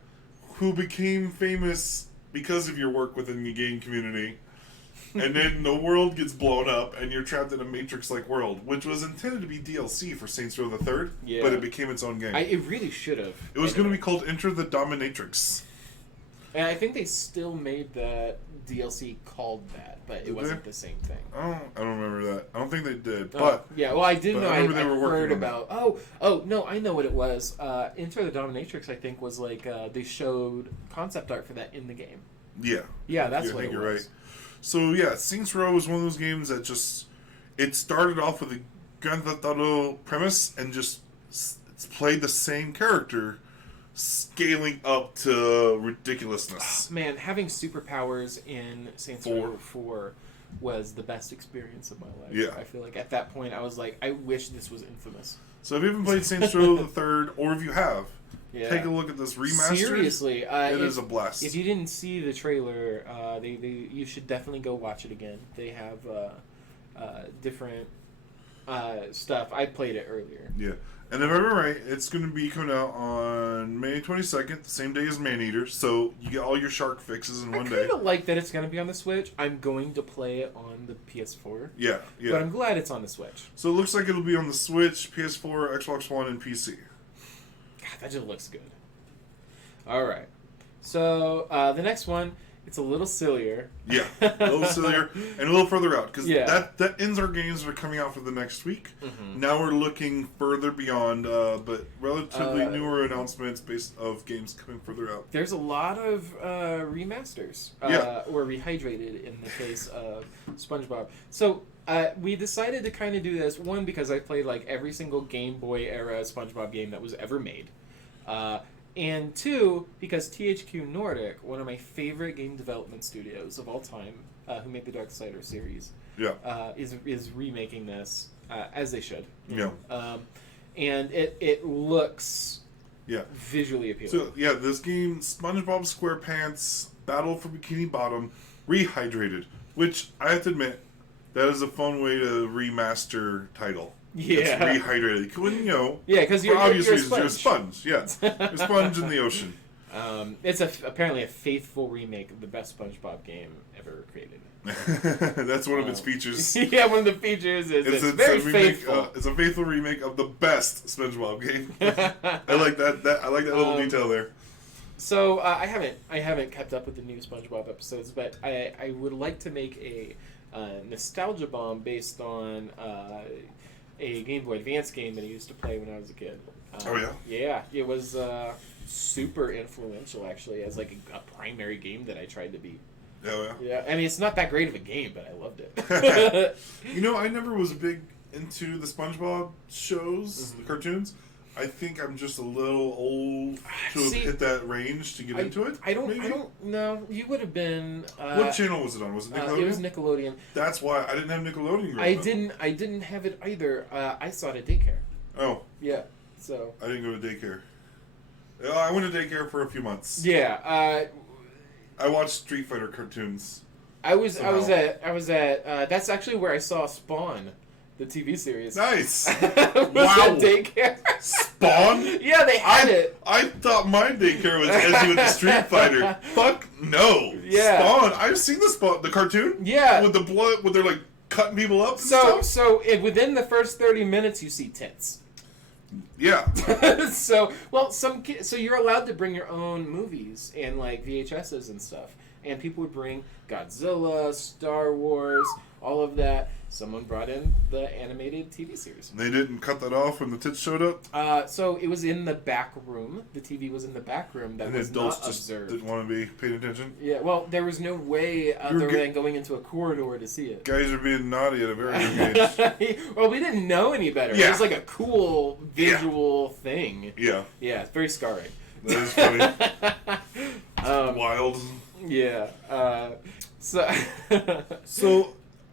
who became famous because of your work within the game community. And then the world gets blown up, and you're trapped in a Matrix-like world, which was intended to be DLC for Saints Row the Third, Yeah. but it became its own game. It really should have. It was going to be called Enter the Dominatrix. And I think they still made the DLC called that, but it wasn't the same thing. Oh, I don't remember that. I don't think they did. But yeah, well, I did know. I I remember they were working heard on about. Oh, no, I know what it was. Enter the Dominatrix, I think, was like they showed concept art for that in the game. yeah, Yeah, that's I what think it you're was. right. So yeah, Saints Row is one of those games that it started off with a Grand Theft Auto premise and just it's played the same character, scaling up to ridiculousness. Man, having superpowers in Saints Four. Row 4 was the best experience of my life. Yeah. I feel like at that point I was like, I wish this was Infamous. So if you haven't played Saints Row the Third, or if you have, take a look at this remaster. Seriously, it is a blast. If you didn't see the trailer, you should definitely go watch it again. They have different stuff. I played it earlier. Yeah. And if I remember right, it's going to be coming out on May 22nd, the same day as Maneater, so you get all your shark fixes in one day. I kind of like that it's going to be on the Switch. I'm going to play it on the PS4. Yeah. But I'm glad it's on the Switch. So it looks like it'll be on the Switch, PS4, Xbox One, and PC. God, that just looks good. All right. So the next one, it's a little sillier. Yeah, a little sillier and a little further out because Yeah. that ends our games that are coming out for the next week. Mm-hmm. Now we're looking further beyond, but relatively newer announcements based of games coming further out. There's a lot of remasters, or rehydrated in the case of SpongeBob. So we decided to kind of do this, one, because I played like every single Game Boy era SpongeBob game that was ever made. And two, because THQ Nordic, one of my favorite game development studios of all time, who made the Darksiders series, is remaking this, as they should. And it looks visually appealing. So this game, SpongeBob SquarePants Battle for Bikini Bottom Rehydrated, which I have to admit, that is a fun way to remaster title. Yeah. It's rehydrated. Because for obvious you're reasons, you're a sponge. Yeah. You're a sponge in the ocean. It's apparently a faithful remake of the best SpongeBob game ever created. That's one of its features. Yeah, one of the features is it's very faithful. It's a faithful remake of the best SpongeBob game. I like that. I like that little detail there. So I haven't kept up with the new SpongeBob episodes, but I would like to make a nostalgia bomb based on a Game Boy Advance game that I used to play when I was a kid. Oh yeah? Yeah, it was super influential actually as like a primary game that I tried to beat. Oh yeah? Yeah, I mean it's not that great of a game, but I loved it. I never was big into the SpongeBob shows, the cartoons. I think I'm just a little old to have hit that range to get into it. I don't know. You would have been. What channel was it on? Was it Nickelodeon? It was Nickelodeon. That's why I didn't have Nickelodeon. I didn't have it either. I saw it at daycare. Oh. Yeah. So. I didn't go to daycare. I went to daycare for a few months. Yeah. I watched Street Fighter cartoons. I was at. That's actually where I saw Spawn. The TV series. Nice. Was at daycare. Spawn? Yeah, they had it. I thought my daycare was Ezzy with the Street Fighter. Fuck no. Yeah. Spawn. I've seen the cartoon. Yeah. With the blood, with they're like cutting people up. So within the first 30 minutes, you see tits. Yeah. So you're allowed to bring your own movies and like VHSs and stuff, and people would bring Godzilla, Star Wars, all of that. Someone brought in the animated TV series. They didn't cut that off when the tits showed up? So it was in the back room. The TV was in the back room that was adults not just observed. didn't want to be paying attention? Yeah, well, there was no way other than going into a corridor to see it. Guys are being naughty at a very young age. Well, we didn't know any better. Yeah. It was like a cool visual thing. Yeah. Yeah, it's very scarring. That is funny. Wild. Yeah. So...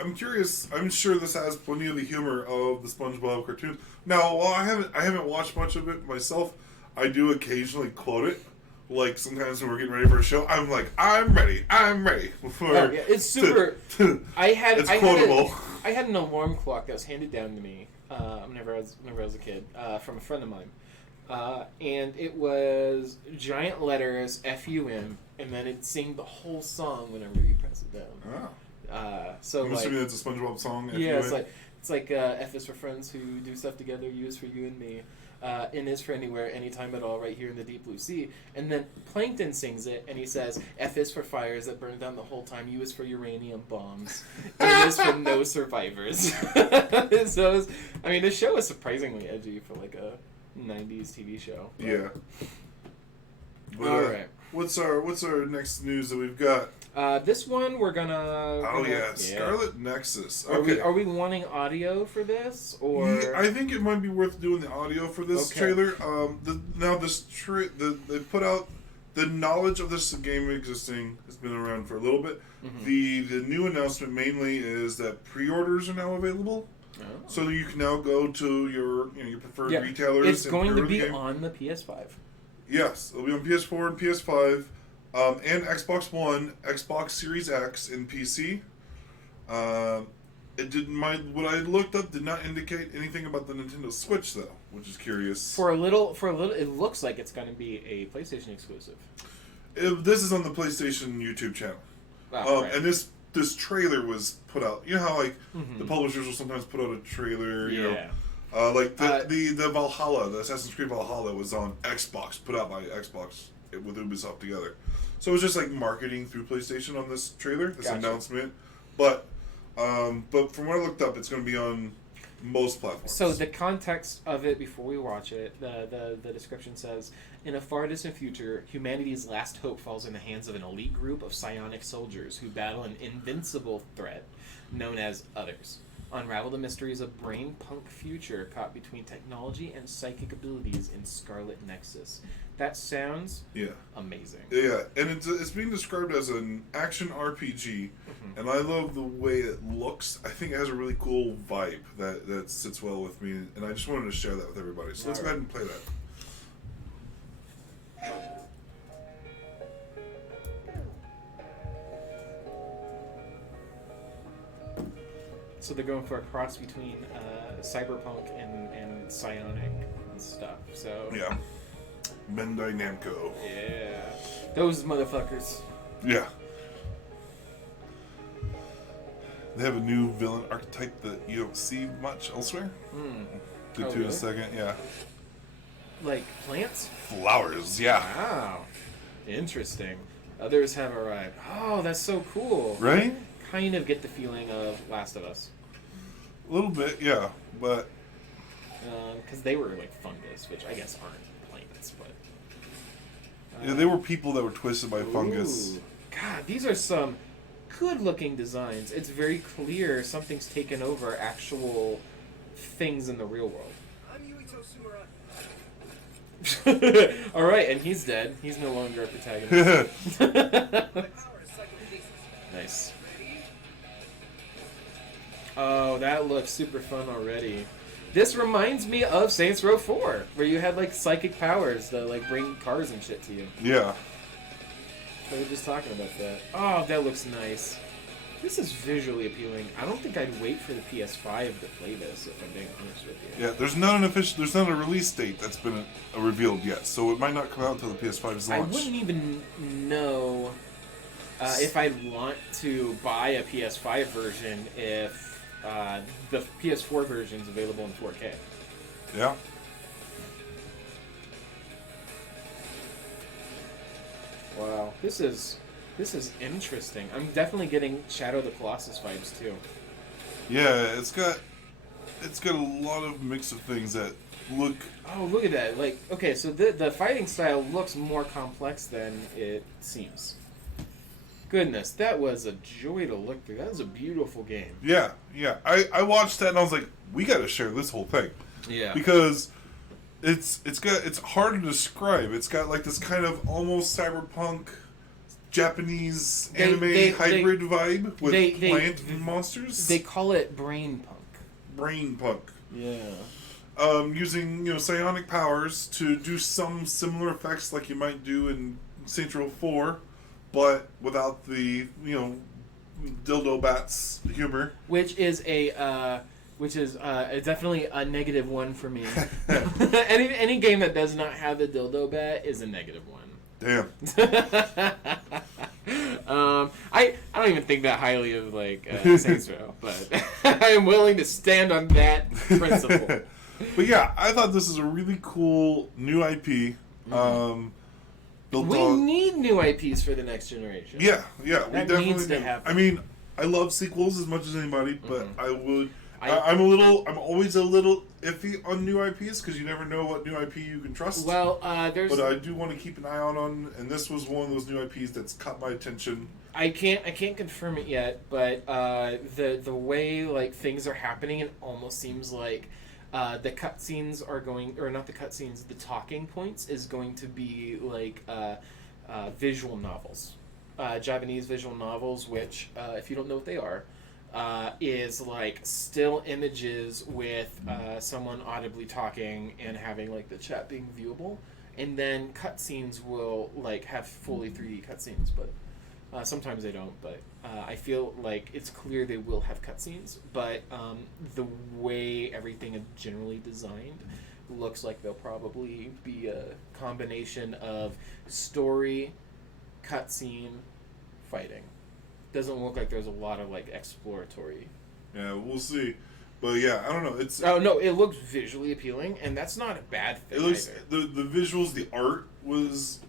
I'm curious. I'm sure this has plenty of the humor of the SpongeBob cartoons. Now, while I haven't watched much of it myself, I do occasionally quote it. Like sometimes when we're getting ready for a show, I'm like, "I'm ready. It's super. It's quotable. I had an alarm clock that was handed down to me whenever I was a kid from a friend of mine, and it was giant letters FUM, and then it sang the whole song whenever you press it down. Oh. So I'm assuming that's a SpongeBob song. Yeah, it's like F is for friends who do stuff together. U is for you and me. N is for anywhere, anytime at all, right here in the deep blue sea. And then Plankton sings it, and he says, F is for fires that burn down the whole time. U is for uranium bombs. N is for no survivors. So, the show is surprisingly edgy for like a 90s TV show. But, yeah. But, all right. What's our next news that we've got? This one we're gonna. Scarlet Nexus. Okay. Are we wanting audio for this, or? Yeah, I think it might be worth doing the audio for this trailer. They the knowledge of this game existing has been around for a little bit. Mm-hmm. The new announcement mainly is that pre-orders are now available. Oh. So you can now go to your preferred retailers. It's and going to pre-order the be game. on the PS5. Yes, it'll be on PS4 and PS5, and Xbox One, Xbox Series X, and PC. It didn't. What I looked up did not indicate anything about the Nintendo Switch though, which is curious. For a little, it looks like it's going to be a PlayStation exclusive. This is on the PlayStation YouTube channel, Right. and this trailer was put out. You know how the publishers will sometimes put out a trailer. You know, like the Valhalla, the Assassin's Creed Valhalla was on Xbox, put out by Xbox with Ubisoft together. So it was just like marketing through PlayStation on this trailer, this announcement. But from what I looked up, it's going to be on most platforms. So the context of it before we watch it, the description says, in a far distant future, humanity's last hope falls in the hands of an elite group of psionic soldiers who battle an invincible threat known as Others. Unravel the mysteries of brain punk future caught between technology and psychic abilities in Scarlet Nexus. That sounds amazing. Yeah, and it's being described as an action RPG, and I love the way it looks. I think it has a really cool vibe that sits well with me, and I just wanted to share that with everybody. So let's go ahead and play that. So they're going for a cross between cyberpunk and psionic and stuff. So yeah, Bandai Namco. Yeah, those motherfuckers. Yeah, they have a new villain archetype that you don't see much elsewhere. Get to in a second. Yeah, like plants. Flowers. Yeah. Wow, interesting. Others have arrived. Oh, that's so cool. Right? Kind of get the feeling of Last of Us. A little bit, yeah, but because they were like fungus, which I guess aren't plants, but yeah, they were people that were twisted by fungus. God, these are some good-looking designs. It's very clear something's taken over actual things in the real world. All right, and he's dead. He's no longer a protagonist. Nice. Oh, that looks super fun already. This reminds me of Saints Row 4, where you had like psychic powers to like bring cars and shit to you. Yeah. We were just talking about that. Oh, that looks nice. This is visually appealing. I don't think I'd wait for the PS5 to play this, if I'm being honest with you. Yeah, there's not a release date that's been revealed yet, so it might not come out until the PS5's launch. I wouldn't even know if I'd want to buy a PS5 version if the PS4 version is available in 4K. Yeah. Wow, this is interesting. I'm definitely getting Shadow of the Colossus vibes too. Yeah, it's got a lot of mix of things that look. Oh, look at that! Like, okay, so the fighting style looks more complex than it seems. Goodness, that was a joy to look through. That was a beautiful game. Yeah. I watched that and I was like, we got to share this whole thing. Yeah. Because it's hard to describe. It's got like this kind of almost cyberpunk Japanese anime hybrid vibe with plant monsters. They call it brain punk. Brain punk. Yeah. Using psionic powers to do some similar effects like you might do in Saints Row 4, but without the dildo bats humor. Which is definitely a negative one for me. any game that does not have the dildo bat is a negative one. Damn. I don't even think that highly of Saints Row, but I am willing to stand on that principle. But yeah, I thought this is a really cool new IP. We need new IPs for the next generation. Yeah, we that definitely needs to do. happen. I mean, I love sequels as much as anybody, but I'm always a little iffy on new IPs because you never know what new IP you can trust. Well, but I do want to keep an eye on, and this was one of those new IPs that's caught my attention. I can't confirm it yet, but the way like things are happening, it almost seems like the cutscenes are going, or not the cutscenes, the talking points is going to be like visual novels, Japanese visual novels, which, if you don't know what they are, is like still images with someone audibly talking and having like the chat being viewable, and then cutscenes will like have fully 3D cutscenes, but sometimes they don't. But I feel like it's clear they will have cutscenes, but the way everything is generally designed looks like they'll probably be a combination of story, cutscene, fighting. Doesn't look like there's a lot of like exploratory. Yeah, we'll see. But yeah, I don't know. It's no, it looks visually appealing, and that's not a bad thing. it looks either. the visuals, the art was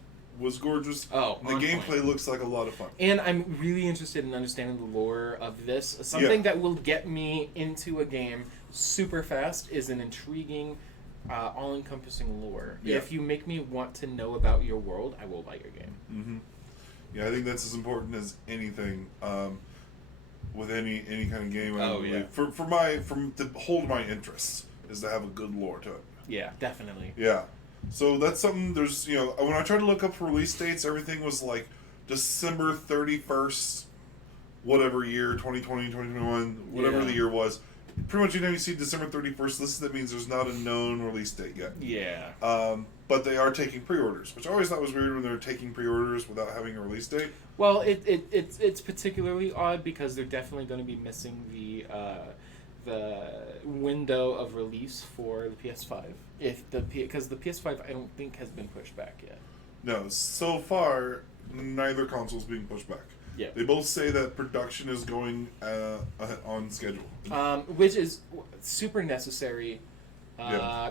gorgeous. Oh, and the gameplay looks like a lot of fun. And I'm really interested in understanding the lore of this. Something that will get me into a game super fast is an intriguing, all-encompassing lore. Yeah. If you make me want to know about your world, I will buy your game. Mm-hmm. Yeah, I think that's as important as anything with any kind of game. Oh, yeah. To hold my interest is to have a good lore to it. Yeah, definitely. Yeah, so that's something. There's when I tried to look up for release dates, everything was like December 31st, whatever year, 2020, 2021, whatever the year was. Pretty much anytime you see December 31st listed, that means there's not a known release date yet. Yeah. But they are taking pre-orders, which I always thought was weird when they're taking pre-orders without having a release date. Well, it's particularly odd because they're definitely going to be missing the window of release for the PS5. Because the PS5 I don't think has been pushed back yet. No, so far neither console's being pushed back. Yeah. They both say that production is going on schedule. Which is super necessary.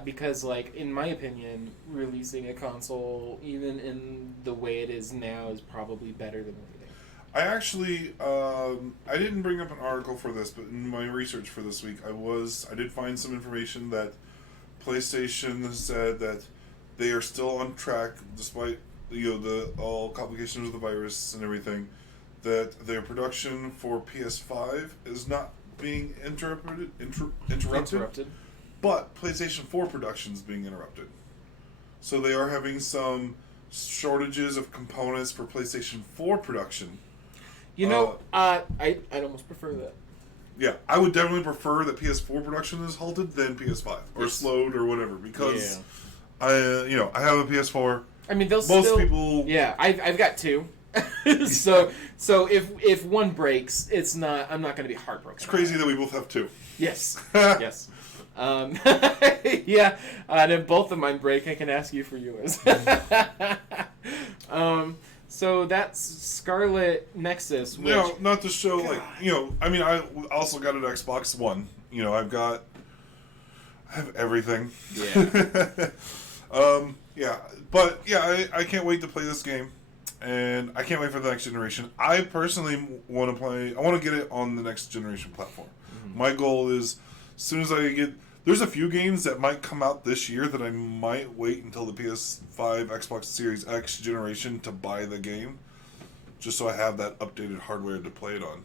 Because, like, in my opinion, releasing a console, even in the way it is now, is probably better than waiting. I actually, I didn't bring up an article for this, but in my research for this week, I did find some information that PlayStation said that they are still on track, despite all complications with the virus and everything, that their production for PS5 is not being interrupted. But PlayStation 4 production is being interrupted. So they are having some shortages of components for PlayStation 4 production. I'd almost prefer that. Yeah, I would definitely prefer that PS4 production is halted than PS5 or slowed or whatever, because I have a PS4. I mean, most people. Yeah, I've got two. so if one breaks, I'm not going to be heartbroken. It's crazy that we both have two. Yes. Yes. Yeah, and if both of mine break, I can ask you for yours. So that's Scarlet Nexus. Which, not to show I mean, I also got an Xbox One. I have everything. Yeah. I can't wait to play this game, and I can't wait for the next generation. I personally want to play. I want to get it on the next generation platform. Mm-hmm. My goal is, as soon as I get. There's a few games that might come out this year that I might wait until the PS5, Xbox Series X generation to buy the game, just so I have that updated hardware to play it on.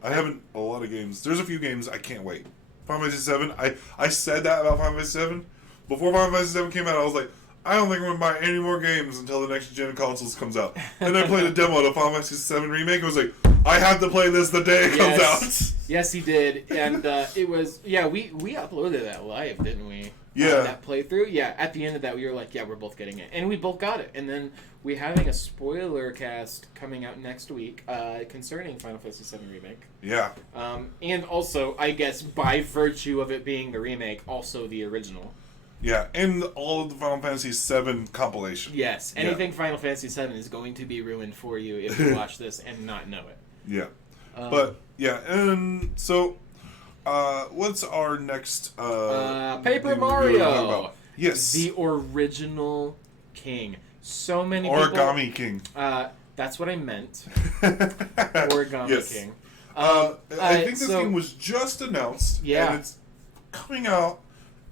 I haven't a lot of games. There's a few games I can't wait. Final Fantasy VII. I said that about Final Fantasy VII. Before Final Fantasy VII came out, I was like, I don't think I'm going to buy any more games until the next gen consoles comes out. Then I played a demo of Final Fantasy VII Remake and was like, I have to play this the day it comes out. Yes, he did. And it was, we uploaded that live, didn't we? Yeah. That playthrough. Yeah, at the end of that, we were like, yeah, we're both getting it. And we both got it. And then we're having a spoiler cast coming out next week concerning Final Fantasy VII Remake. Yeah. And also, I guess, by virtue of it being the remake, also the original. Yeah, and all of the Final Fantasy VII compilation. Yes, anything Final Fantasy VII is going to be ruined for you if you watch this and not know it. Yeah. And so, what's our next... Paper Mario! Yes. The original king. So many Origami King. That's what I meant. Origami King. I think this game was just announced. Yeah. And it's coming out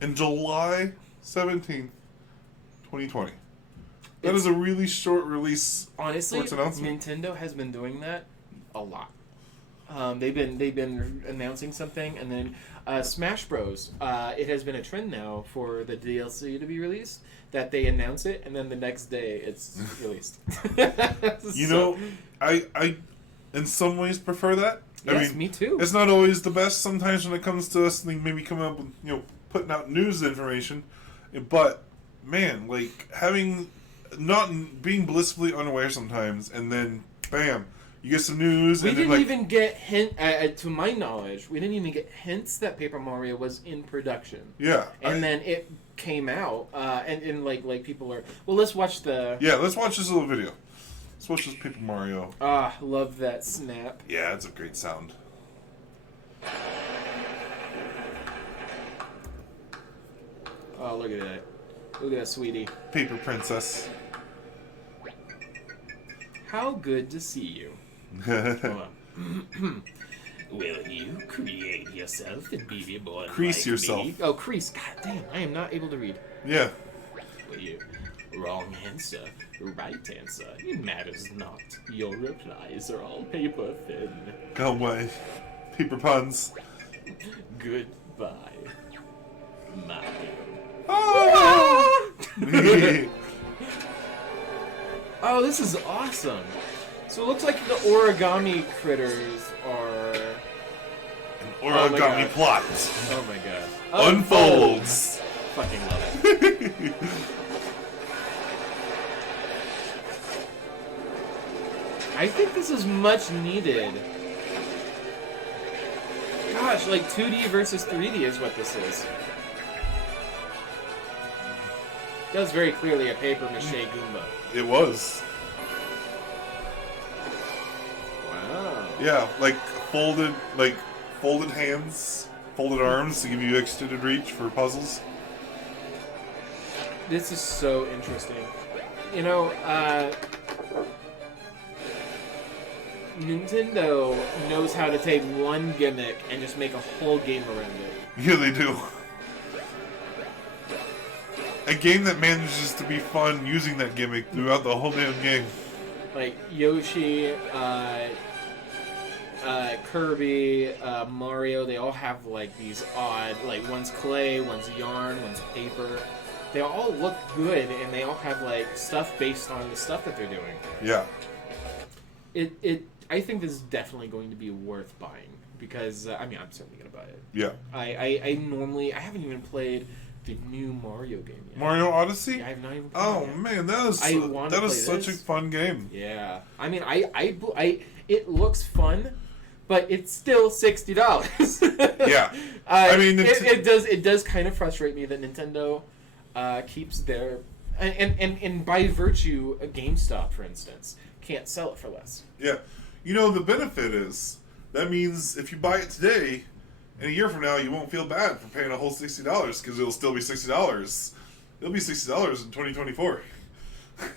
in July 17th, 2020. That is a really short release. Honestly, announcement. Nintendo has been doing that a lot. They've been announcing something, and then Smash Bros. It has been a trend now for the DLC to be released that they announce it, and then the next day it's released. You know, I in some ways prefer that. Yes, I mean, me too. It's not always the best sometimes when it comes to us maybe coming up with, putting out news information. But, man, like, not being blissfully unaware sometimes, and then, bam, you get some news. We and didn't then, even get to my knowledge, we didn't even get hints that Paper Mario was in production. Yeah. And then it came out, and like people are, well, let's watch the... Yeah, let's watch this little video. Let's watch this Paper Mario. Love that snap. Yeah, it's a great sound. Oh, look at that. Look at that, sweetie. Paper Princess. How good to see you. Hold on. Will you create yourself and be a boy Crease like yourself. me? Oh, crease. God damn, I am not able to read. Yeah. Will you? Wrong answer. Right answer. It matters not. Your replies are all paper thin. Go away. Paper puns. Goodbye, Mario. Oh! Oh, this is awesome. So it looks like the origami critters are... Origami plot. Oh my god. Unfolds. Fucking love it. I think this is much needed. Gosh, like 2D versus 3D is what this is. That was very clearly a paper mache Goomba. It was. Wow. Yeah, like folded hands, folded arms to give you extended reach for puzzles. This is so interesting. You know, Nintendo knows how to take one gimmick and just make a whole game around it. Yeah, they do. A game that manages to be fun using that gimmick throughout the whole damn game. Like Yoshi, Kirby, Mario, they all have like these odd, like one's clay, one's yarn, one's paper. They all look good, and they all have like stuff based on the stuff that they're doing. Yeah. I think this is definitely going to be worth buying because I mean I'm certainly gonna buy it. Yeah. I haven't even played the new Mario game yet. Mario Odyssey? Yeah, I have not even played Oh it yet. Man, that is such a fun game. Yeah, I mean, it looks fun, but it's still $60. Yeah, I mean, it does kind of frustrate me that Nintendo keeps their and by virtue, GameStop, for instance, can't sell it for less. Yeah, you know the benefit is that means if you buy it today, in a year from now, you won't feel bad for paying a whole $60 because it'll still be $60. It'll be $60 in 2024.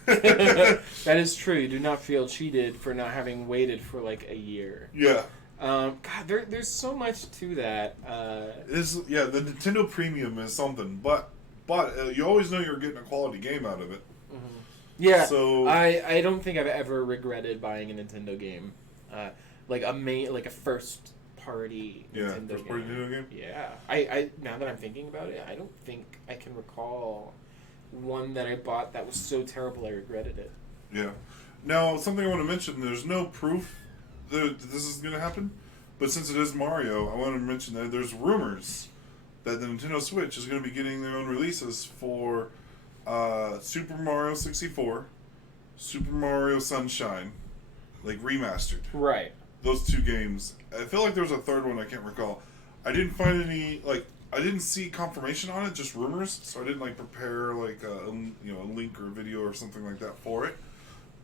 That is true. You do not feel cheated for not having waited for like a year. Yeah. God, there's so much to that. The Nintendo Premium is something, but you always know you're getting a quality game out of it. Mm-hmm. Yeah. So I don't think I've ever regretted buying a Nintendo game, like a first party Nintendo first party Nintendo game. Yeah. I now that I'm thinking about it, I don't think I can recall one that I bought that was so terrible I regretted it. Yeah. Now, something I want to mention, there's no proof that this is going to happen, but since it is Mario, I want to mention that there's rumors that the Nintendo Switch is going to be getting their own releases for Super Mario 64, Super Mario Sunshine, like remastered. Right. Those two games. I feel like there was a third one I can't recall. I didn't find any, I didn't see confirmation on it, just rumors, so I didn't prepare a link or a video or something like that for it.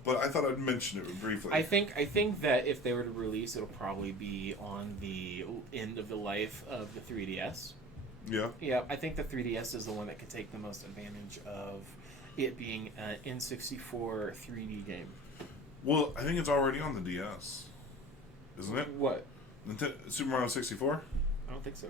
But I thought I'd mention it briefly. I think that if they were to release, it'll probably be on the end of the life of the 3DS. Yeah. Yeah, I think the 3DS is the one that could take the most advantage of it being an N64 3D game. Well, I think it's already on the DS, isn't it? What? Super Mario 64? I don't think so.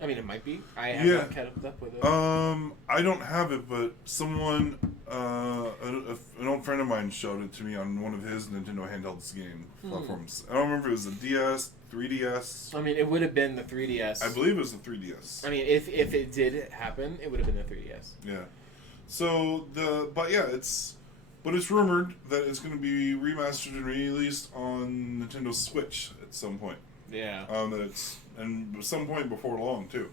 I mean, it might be. I have not kept up with it. I don't have it, but someone, an old friend of mine showed it to me on one of his Nintendo handhelds game platforms. I don't remember if it was the DS, 3DS. I mean, it would have been the 3DS. I believe it was the 3DS. I mean, if it did happen, it would have been the 3DS. Yeah. So it's rumored that it's going to be remastered and released on Nintendo Switch at some point. Yeah. And at some point before long too,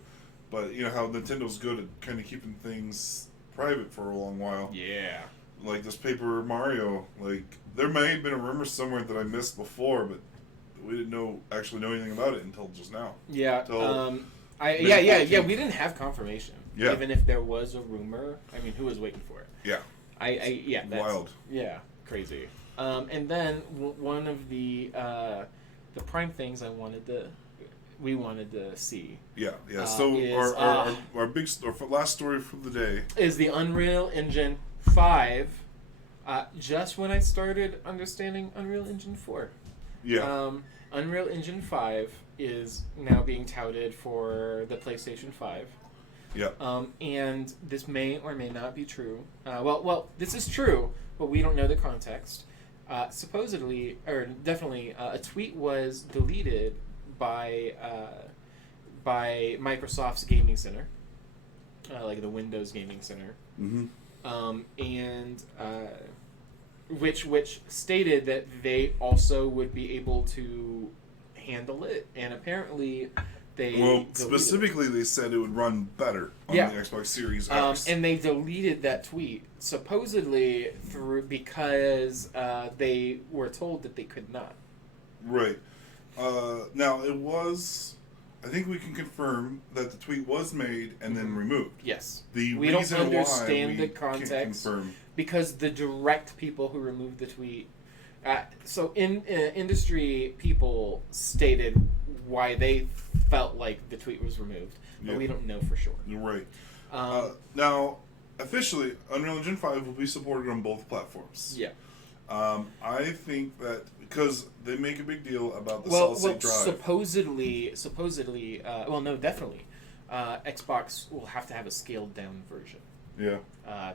but you know how Nintendo's good at kind of keeping things private for a long while. Yeah. Like this Paper Mario, like there may have been a rumor somewhere that I missed before, but we didn't actually know anything about it until just now. Yeah. We didn't have confirmation. Yeah. Even if there was a rumor, I mean, who was waiting for it? Yeah. That's wild. Yeah, crazy. And then one of the prime things we wanted to see. Yeah. So our last story for the day is the Unreal Engine 5. Just when I started understanding Unreal Engine 4. Yeah. Unreal Engine 5 is now being touted for the PlayStation 5. Yeah. And this may or may not be true. Well, this is true, but we don't know the context. Supposedly, or definitely, a tweet was deleted by Microsoft's Gaming Center, like the Windows Gaming Center, and which stated that they also would be able to handle it, and apparently specifically they said it would run better on the Xbox Series X. And they deleted that tweet supposedly because they were told that they could not. Right. Now it was. I think we can confirm that the tweet was made and then removed. Yes. We don't understand the context can't confirm. Because the direct people who removed the tweet. So industry people stated why they felt like the tweet was removed, but we don't know for sure. You're right. Now, officially, Unreal Engine 5 will be supported on both platforms. Yeah. I think that because they make a big deal about the solid-state drive. Supposedly, definitely, Xbox will have to have a scaled-down version. Yeah.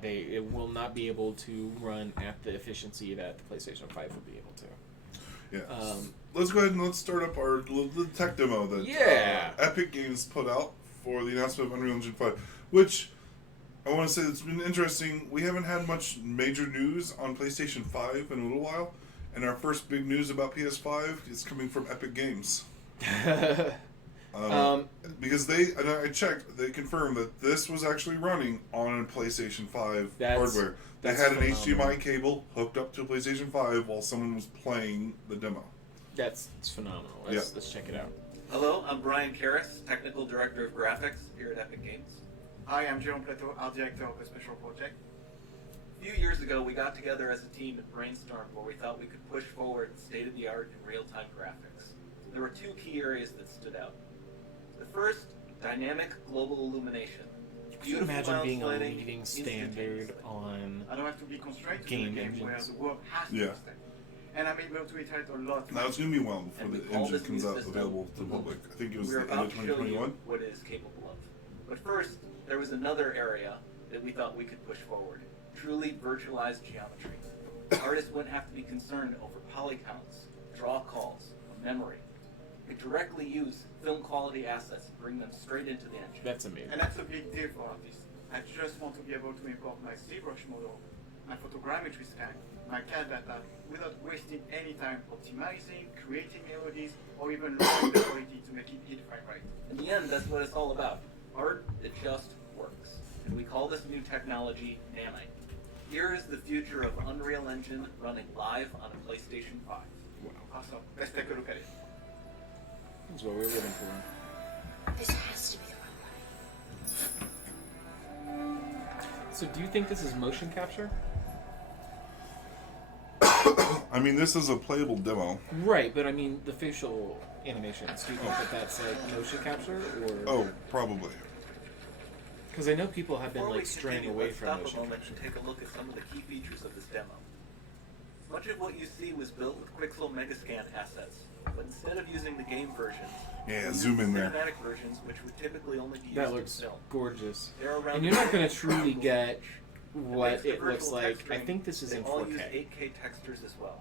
It will not be able to run at the efficiency that the PlayStation 5 will be able to. Yeah. Let's go ahead and let's start up our little tech demo that Epic Games put out for the announcement of Unreal Engine 5, which I want to say it's been interesting. We haven't had much major news on PlayStation 5 in a little while, and our first big news about PS5 is coming from Epic Games. Because I checked, they confirmed that this was actually running on a PlayStation 5 hardware. They had an HDMI cable hooked up to a PlayStation 5 while someone was playing the demo. It's phenomenal. Let's check it out. Hello, I'm Brian Karras, Technical Director of Graphics here at Epic Games. Hi, I'm Jérôme Plateau, Art Director of the Special Project. A few years ago, we got together as a team and brainstormed where we thought we could push forward state-of-the-art and real-time graphics. There were two key areas that stood out. The first, dynamic global illumination. Could you imagine being a leading standard on I don't have to be constrained to game the game where engines? the world has to stay. And I'm able to iterate a lot. Now it's going to be well before the engine comes out available to the public. I think it was the end of 2021. What it is capable of. But first, there was another area that we thought we could push forward. Truly virtualized geometry. Artists wouldn't have to be concerned over polycounts, draw calls, or memory. We could directly use film quality assets and bring them straight into the engine. That's amazing. And that's a big deal for artists. I just want to be able to import my ZBrush model, my photogrammetry stack, my CAD data, without wasting any time optimizing, creating melodies, or even lowering the quality to make it hit right. In the end, that's what it's all about. Art that just works. And we call this new technology Nanite. Here is the future of Unreal Engine running live on a PlayStation 5. Wow. Awesome. Let's take a look at it. That's what we're looking for. This has to be the one way. So do you think this is motion capture? I mean, this is a playable demo. Right, but I mean the facial animations. Do you think that that's like motion capture or? Oh, probably. Because I know people have been Before we like straying continue, away let's from stop motion a moment capture. and take a look at some of the key features of this demo. Much of what you see was built with Quixel Megascan assets, but instead of using the game versions, Yeah, we zoom used in there. cinematic versions, which would typically only be used That in looks film. gorgeous. They're around And you're not going the to truly triangles get range. And what thanks to it looks virtual like. I texturing, think this is they in all use 4K. 8K textures as well.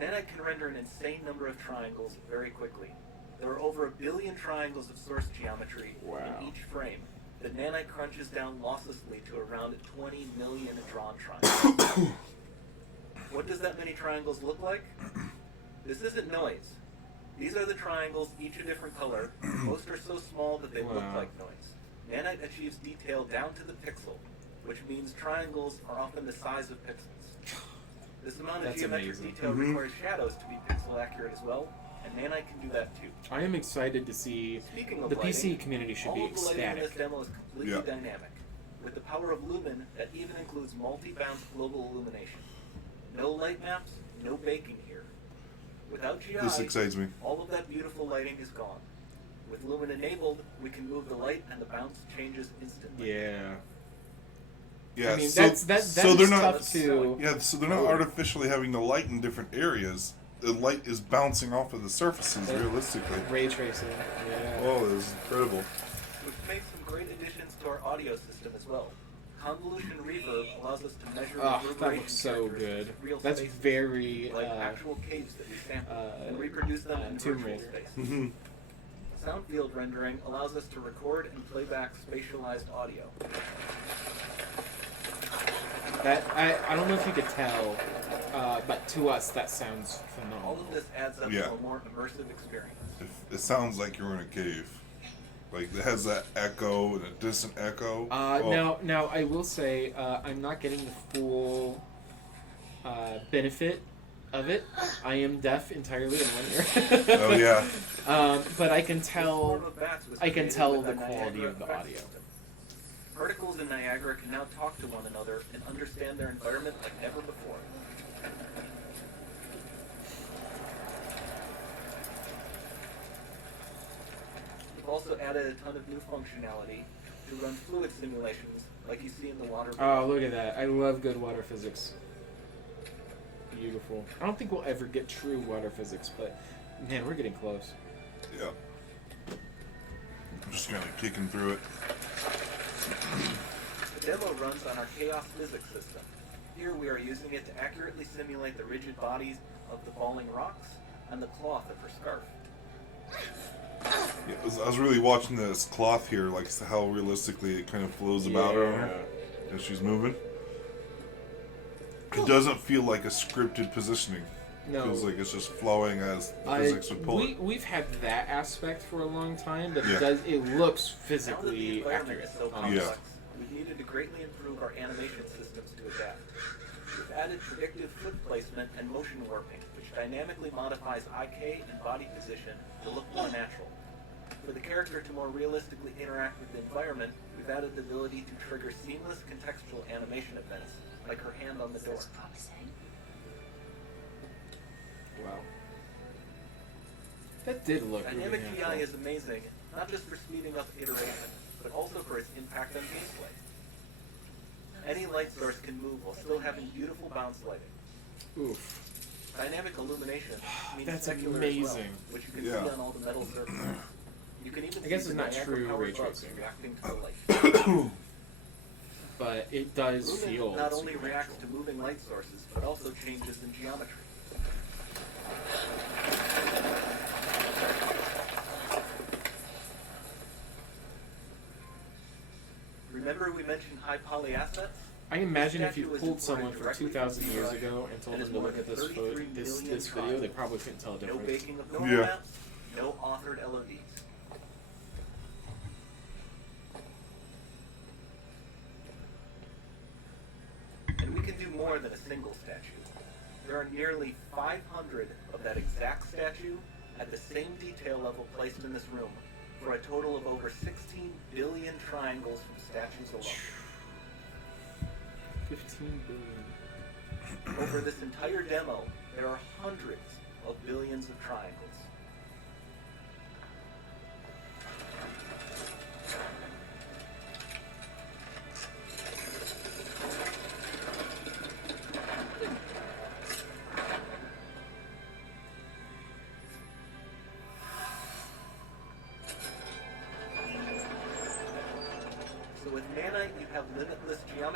Nanite can render an insane number of triangles very quickly. There are over 1 billion triangles of source geometry Wow. in each frame. The Nanite crunches down losslessly to around 20 million drawn triangles. What does that many triangles look like? This isn't noise. These are the triangles, each a different color. Most are so small that they look Wow. like noise. Nanite achieves detail down to the pixel, which means triangles are often the size of pixels. This amount of That's geometric amazing. detail requires shadows to be pixel accurate as well, and Nanite can do that too. I am excited to see. Speaking of The lighting, PC community should be all of the lighting in this ecstatic. demo is completely Yeah. dynamic, with the power of Lumen that even includes multi-bounce global illumination. No light maps, no baking here. Without GI, This excites me. all of that beautiful lighting is gone. With Lumen enabled, we can move the light and the bounce changes instantly. Yeah. Yeah, I mean, so, that's so they're not. tough to. Yeah, so they're not artificially having the light in different areas. The light is bouncing off of the surfaces realistically. Ray tracing. Yeah. Oh, this is incredible. We've made some great additions to our audio system as well. Convolution reverb allows us to measure Oh, that reverberation looks so characters good. with real That's spaces, very like actual caves that we sample and uh, reproduce them in Tomb virtual Raider. space. Mm-hmm. Sound field rendering allows us to record and play back spatialized audio. that I don't know if you could tell, but to us that sounds All phenomenal. of this adds up Yeah. to a more immersive experience. It sounds like you're in a cave. Like it has that echo and a distant echo. Now I will say I'm not getting the full benefit of it. I am deaf entirely in one ear. Oh yeah. But I can This tell. form of bats was I can created tell with the a quality Niagara of the effect audio. system. Particles in Niagara can now talk to one another and understand their environment like never before. We've also added a ton of new functionality to run fluid simulations like you see in the water. Oh, look at that! I love good water physics. Beautiful. I don't think we'll ever get true water physics, but man, we're getting close. Yeah. I'm just kind of kicking through it. The demo runs on our chaos physics system. Here we are using it to accurately simulate the rigid bodies of the falling rocks and the cloth of her scarf. Yeah, I was really watching this cloth here, like how realistically it kind of flows about her as she's moving. It doesn't feel like a scripted positioning. No. It feels like it's just flowing as the physics would pull it. We've had that aspect for a long time, but Yeah. it looks Now that the physically environment accurate. is so Yeah. complex, we needed to greatly improve our animation systems to adapt. We've added predictive foot placement and motion warping, which dynamically modifies IK and body position to look more natural. For the character to more realistically interact with the environment, we've added the ability to trigger seamless contextual animation events, like her hand on the door. Wow. That did look really Dynamic natural. GI is amazing, not just for speeding up iteration, but also for its impact on gameplay. Any light source can move while still having beautiful bounce lighting. Oof. Dynamic illumination means That's secular amazing. as well, which you can Yeah. see on all the metal surfaces. You can even I guess see it's the not Niagara true powered ray bugs tracing. reacting to the light. But it does Lumen feel not only supernatural. reacts to moving light sources, but also changes in geometry. Remember we mentioned high poly assets? I imagine if statue you was pulled imported someone from directly 2,000 from years ZBrush ago and told and them is to more look at than this 33 this million video, they triangles. probably couldn't tell a No difference. baking of normal Yeah. maps, no authored LODs. And we can do more than a single statue. There are nearly 500 of that exact statue at the same detail level placed in this room, for a total of over 16 billion triangles from statues alone. 15 billion. Over this entire demo, there are hundreds of billions of triangles.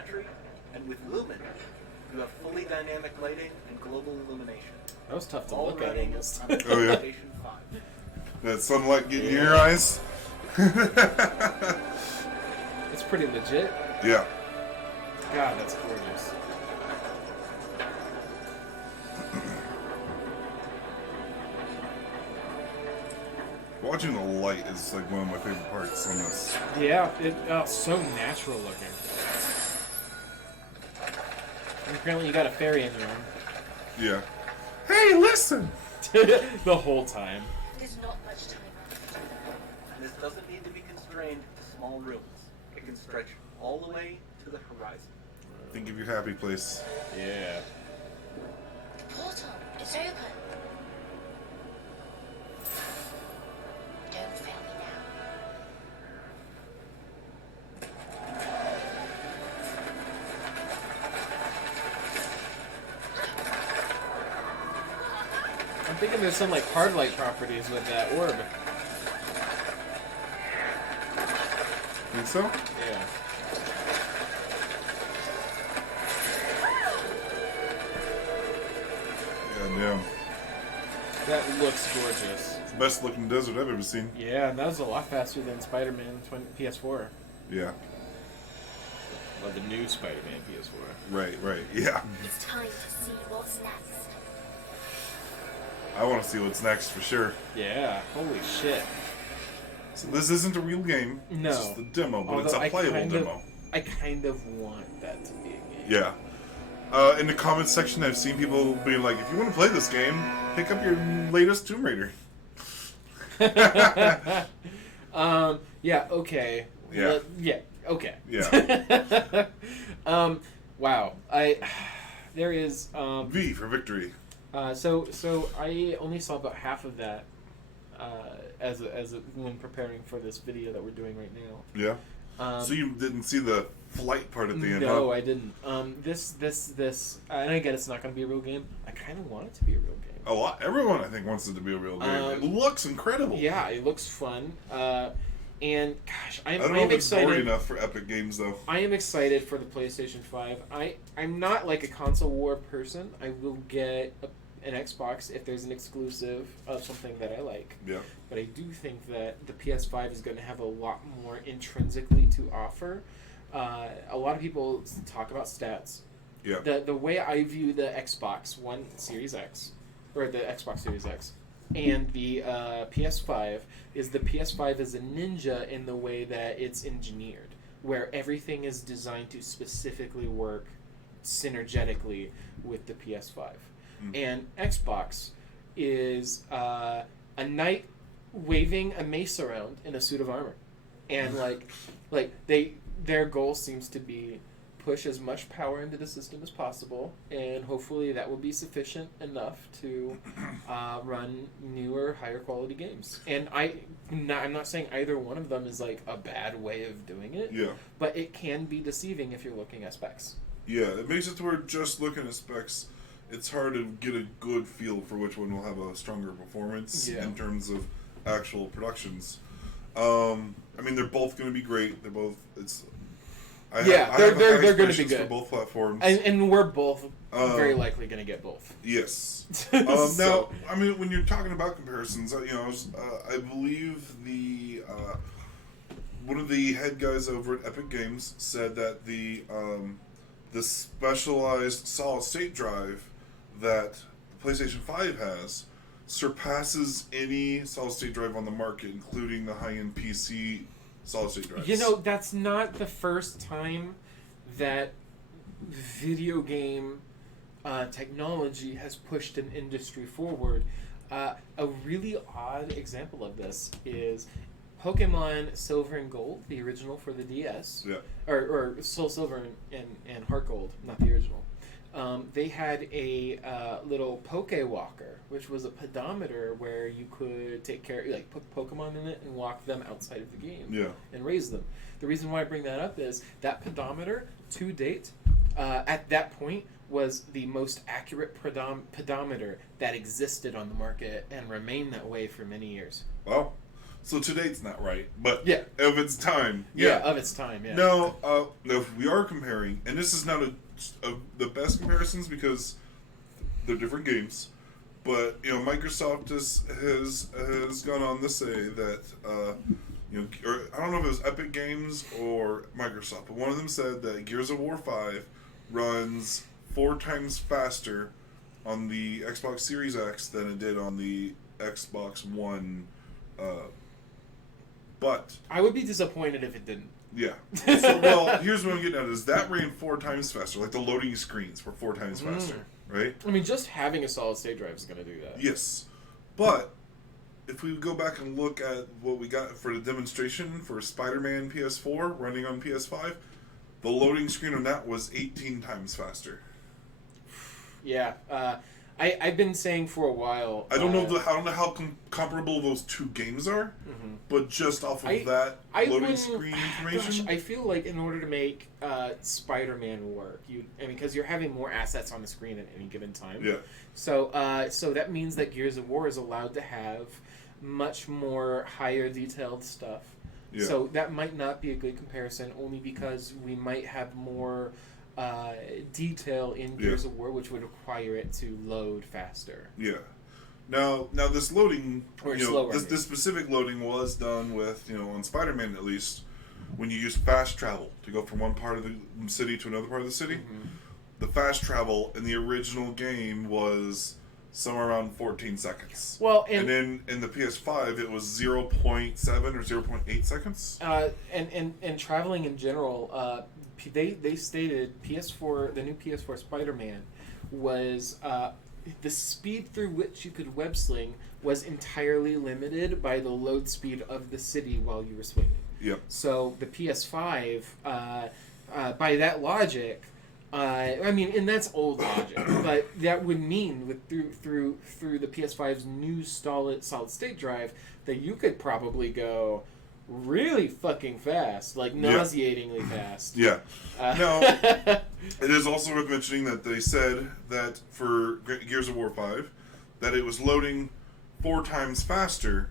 geometry, and with Lumen, you have fully dynamic lighting and global illumination. That was tough to All look at running almost. on the Oh, yeah. PlayStation 5. That sunlight getting in your eyes. It's pretty legit. Yeah. God, that's gorgeous. Watching the light is like one of my favorite parts on this. Yeah, it's so natural looking. And apparently you got a fairy in your arm. Yeah. Hey, listen! The whole time. There's not much time left. And this doesn't need to be constrained to small rooms. It can stretch all the way to the horizon. Think of your happy place. Yeah. The portal, it's open. Don't fail me now. I'm thinking there's some like hard light properties with that orb. Think so? Yeah. Goddamn. That looks gorgeous. It's the best looking desert I've ever seen. Yeah, and that was a lot faster than Spider-Man PS4. Yeah. Well, the new Spider-Man PS4. Right, yeah. It's time to see what's next. I want to see what's next for sure. Yeah, holy shit. So this isn't a real game. No. It's just a demo, but it's Although a playable demo. I kind of want that to be a game. Yeah. In the comments section, I've seen people being like, if you want to play this game, pick up your latest Tomb Raider. Yeah, okay. Yeah. Yeah, okay. Yeah. Wow. There is, V for victory. so I only saw about half of that, when preparing for this video that we're doing right now. Yeah. So you didn't see the flight part at the end, No, huh? I didn't. This, and I get it's not going to be a real game. I kind of want it to be a real game. Everyone, I think, wants it to be a real game. It looks incredible. Yeah, it looks fun. And gosh, I don't know I'm if it's gory excited. enough for Epic Games, though. I am excited for the PlayStation 5. I'm not like a console war person. I will get an Xbox if there's an exclusive of something that I like. Yeah. But I do think that the PS5 is going to have a lot more intrinsically to offer. A lot of people talk about stats. Yeah. The way I view the Xbox One Series X, or the Xbox Series X, and the PS5 is the PS5 is a ninja in the way that it's engineered, where everything is designed to specifically work synergetically with the PS5. And Xbox is a knight waving a mace around in a suit of armor, and their goal seems to be push as much power into the system as possible, and hopefully that will be sufficient enough to run newer, higher quality games. And I'm not saying either one of them is like a bad way of doing it, Yeah. but it can be deceiving if you're looking at specs. Yeah, it makes it to where just looking at specs, it's hard to get a good feel for which one will have a stronger performance in terms of actual productions. I mean, they're both going to be great. They're both. They're going to be good for both platforms, and we're both very likely going to get both. Yes. So- Now, I mean, when you're talking about comparisons, I believe one of the head guys over at Epic Games said that the specialized solid state drive that the PlayStation 5 has surpasses any solid state drive on the market, including the high-end PC solid state drives. You know, that's not the first time that video game technology has pushed an industry forward. A really odd example of this is Pokemon Silver and Gold, the original for the DS. Yeah. Or Soul Silver and Heart Gold, not the original. They had a little Poke Walker, which was a pedometer where you could take care, like put Pokemon in it and walk them outside of the game and raise them. The reason why I bring that up is that pedometer, to date, at that point, was the most accurate pedometer that existed on the market and remained that way for many years. Wow. So to date's not right, but Yeah. of its time. Yeah, of its time. Yeah. No, if we are comparing, and this is not the best comparisons because they're different games, but Microsoft has gone on to say that or I don't know if it was Epic Games or Microsoft, but one of them said that Gears of War 5 runs 4 times faster on the Xbox Series X than it did on the Xbox One. But I would be disappointed if it didn't. yeah. So, well, here's what I'm getting at: is that ran 4 times faster? Like the loading screens were 4 times faster, right? I mean, just having a solid state drive is going to do that. Yes, but if we go back and look at what we got for the demonstration for Spider-Man PS4 running on PS5, the loading screen on that was 18 times faster. Yeah. I've been saying for a while. I don't know how comparable those two games are, but just off of that loading screen information, Gosh, I feel like in order to make Spider-Man work, because you're having more assets on the screen at any given time. yeah, So that means that Gears of War is allowed to have much more higher detailed stuff. yeah, So that might not be a good comparison, only because we might have more detail in Gears of War, which would require it to load faster. yeah. Now this loading, Or slower, this specific loading was done with, on Spider-Man at least, when you use fast travel to go from one part of the city to another part of the city. The fast travel in the original game was somewhere around 14 seconds. Well, and then in the PS5 it was 0.7 or 0.8 seconds. And traveling in general, they stated PS4, the new PS4 Spider-Man was the speed through which you could web sling was entirely limited by the load speed of the city while you were swinging. Yep. So the PS5, by that logic, and that's old logic, but that would mean through the PS5's new solid state drive that you could probably go really fucking fast, like nauseatingly fast. Yeah. Now, it is also worth mentioning that they said that for Gears of War 5, that it was loading 4 times faster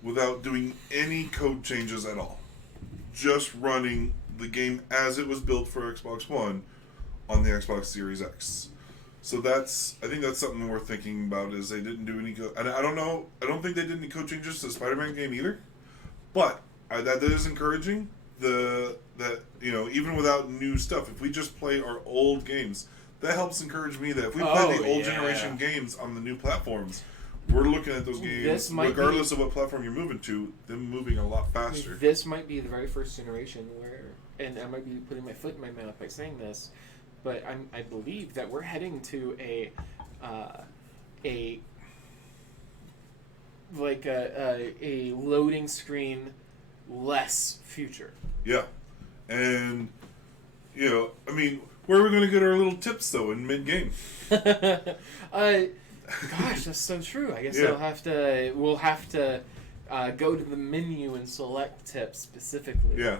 without doing any code changes at all. Just running the game as it was built for Xbox One on the Xbox Series X. So I think that's something worth thinking about, is they didn't do any code. And I don't think they did any code changes to the Spider-Man game either. But that is encouraging. Even without new stuff, if we just play our old games, that helps encourage me that if we play the old generation games on the new platforms, we're looking at those games, regardless of what platform you're moving to, them moving a lot faster. This might be the very first generation where, and I might be putting my foot in my mouth by saying this, but I believe that we're heading to a loading screen less future. Yeah. And, where are we going to get our little tips, though, in mid-game? Gosh, that's so true. I guess we'll have to go to the menu and select tips specifically. Yeah.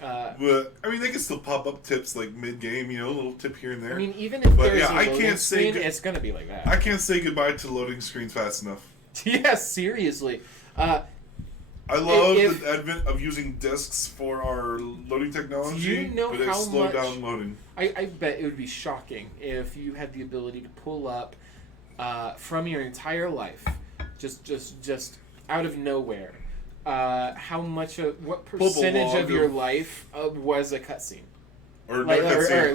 But, they can still pop up tips, like, mid-game, a little tip here and there. Even if there's a loading screen, it's going to be like that. I can't say goodbye to loading screens fast enough. Yeah, seriously. I love the advent of using discs for our loading technology. Do you know but it how slowed much down loading. I bet it would be shocking if you had the ability to pull up from your entire life, just out of nowhere, what percentage of your life was a cutscene, or a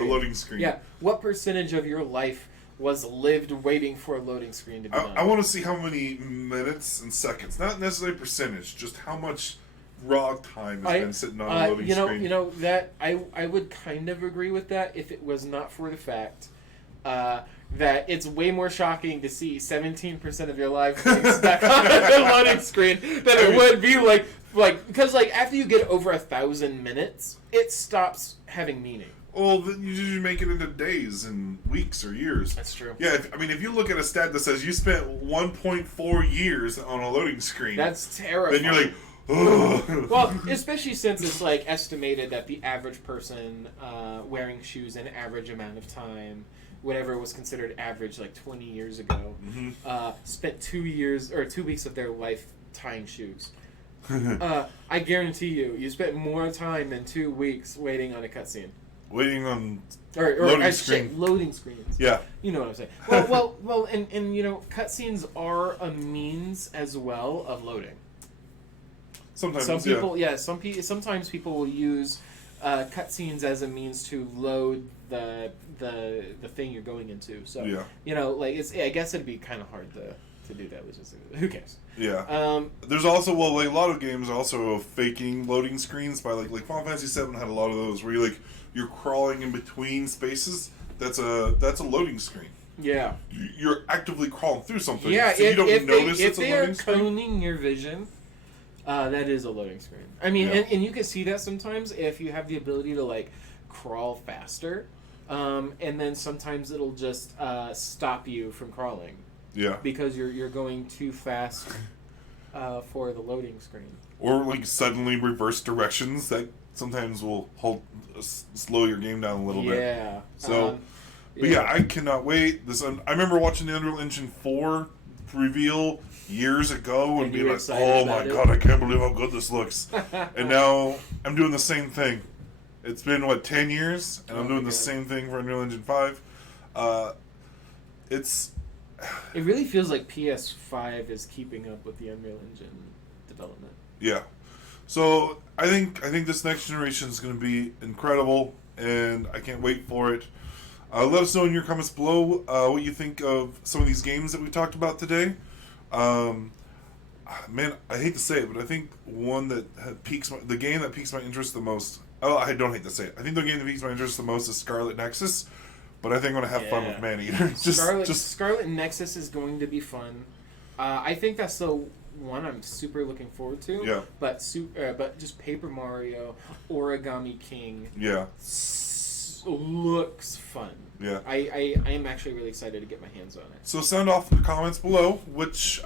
loading screen. Yeah, what percentage of your life was lived waiting for a loading screen to be done? I want to see how many minutes and seconds, not necessarily percentage, just how much raw time has been sitting on a loading screen. That I would kind of agree with that if it was not for the fact that it's way more shocking to see 17% of your life being stuck on a loading screen than it would be because after you get over 1,000 minutes, it stops having meaning. Well, you usually make it into days and weeks or years. That's true. Yeah, if you look at a stat that says you spent 1.4 years on a loading screen, that's terrifying. Then you're like, ugh. Well, especially since it's estimated that the average person wearing shoes an average amount of time, whatever was considered average 20 years ago, spent 2 years or 2 weeks of their life tying shoes. I guarantee you spent more time than 2 weeks waiting on a cutscene. Waiting on Or loading screen. Loading screens. Yeah. You know what I'm saying. Well, and you know, cutscenes are a means as well of loading. Sometimes, Some people, sometimes people will use cutscenes as a means to load the thing you're going into. So Yeah. you know, like I guess it'd be kind of hard to do that. Which is who cares? Yeah. There's also like a lot of games also faking loading screens by like Final Fantasy VII had a lot of those where you're crawling in between spaces. That's a loading screen. Yeah. You're actively crawling through something. Yeah. So you don't notice if it's a they are loading screen. coning your vision, that is a loading screen. I mean, Yeah. and you can see that sometimes if you have the ability to like crawl faster, and then sometimes it'll just stop you from crawling. Yeah. Because you're going too fast for the loading screen. Or like suddenly reverse directions that sometimes will slow your game down a little bit. Yeah. So, but yeah, I cannot wait. I remember watching the Unreal Engine 4 reveal years ago and And being you were like, excited "Oh my about it?" god, I can't believe how good this looks." And now I'm doing the same thing. It's been 10 years, and I'm Oh doing my the God. same thing for Unreal Engine 5. It's It really feels like PS5 is keeping up with the Unreal Engine development. Yeah. So I think this next generation is going to be incredible, and I can't wait for it. Let us know in your comments below what you think of some of these games that we talked about today. Man, I hate to say it, but I think one that the game that piques my interest the most. Oh, I don't hate to say it. I think the game that piques my interest the most is Scarlet Nexus, but I think I'm going to have fun with Maneater. Scarlet Nexus is going to be fun. I think that's the one I'm super looking forward to. Yeah. But just Paper Mario, Origami King. Yeah. Looks fun. Yeah. I am actually really excited to get my hands on it. So sound off in the comments below which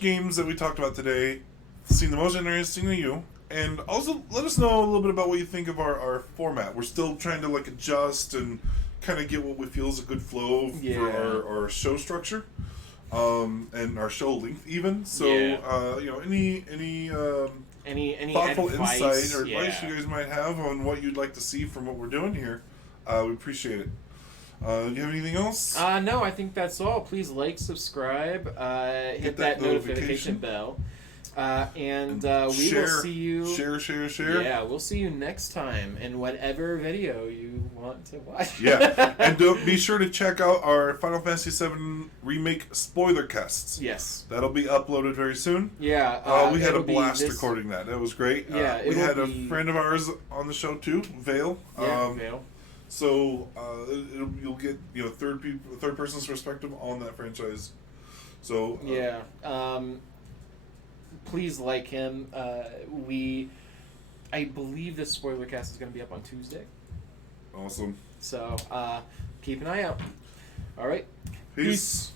games that we talked about today seem the most interesting to you, and also let us know a little bit about what you think of our format. We're still trying to adjust and kind of get what we feel is a good flow for our show structure, and our show length even. So any thoughtful advice, insight or advice you guys might have on what you'd like to see from what we're doing here, we appreciate it. Do you have anything else? No, I think that's all. Please like, subscribe, hit that notification bell, and we will see you. Share. Yeah, we'll see you next time in whatever video you want to watch. Yeah, and be sure to check out our Final Fantasy VII Remake spoiler casts. Yes. That'll be uploaded very soon. Yeah. We had a it'll be blast this- recording that. That was great. Yeah, we it'll had a be- friend of ours on the show too, Vale. Yeah, Vale. So you'll get third person's perspective on that franchise. So Yeah. Please like him. I believe this spoiler cast is going to be up on Tuesday. Awesome. So keep an eye out. All right. Peace.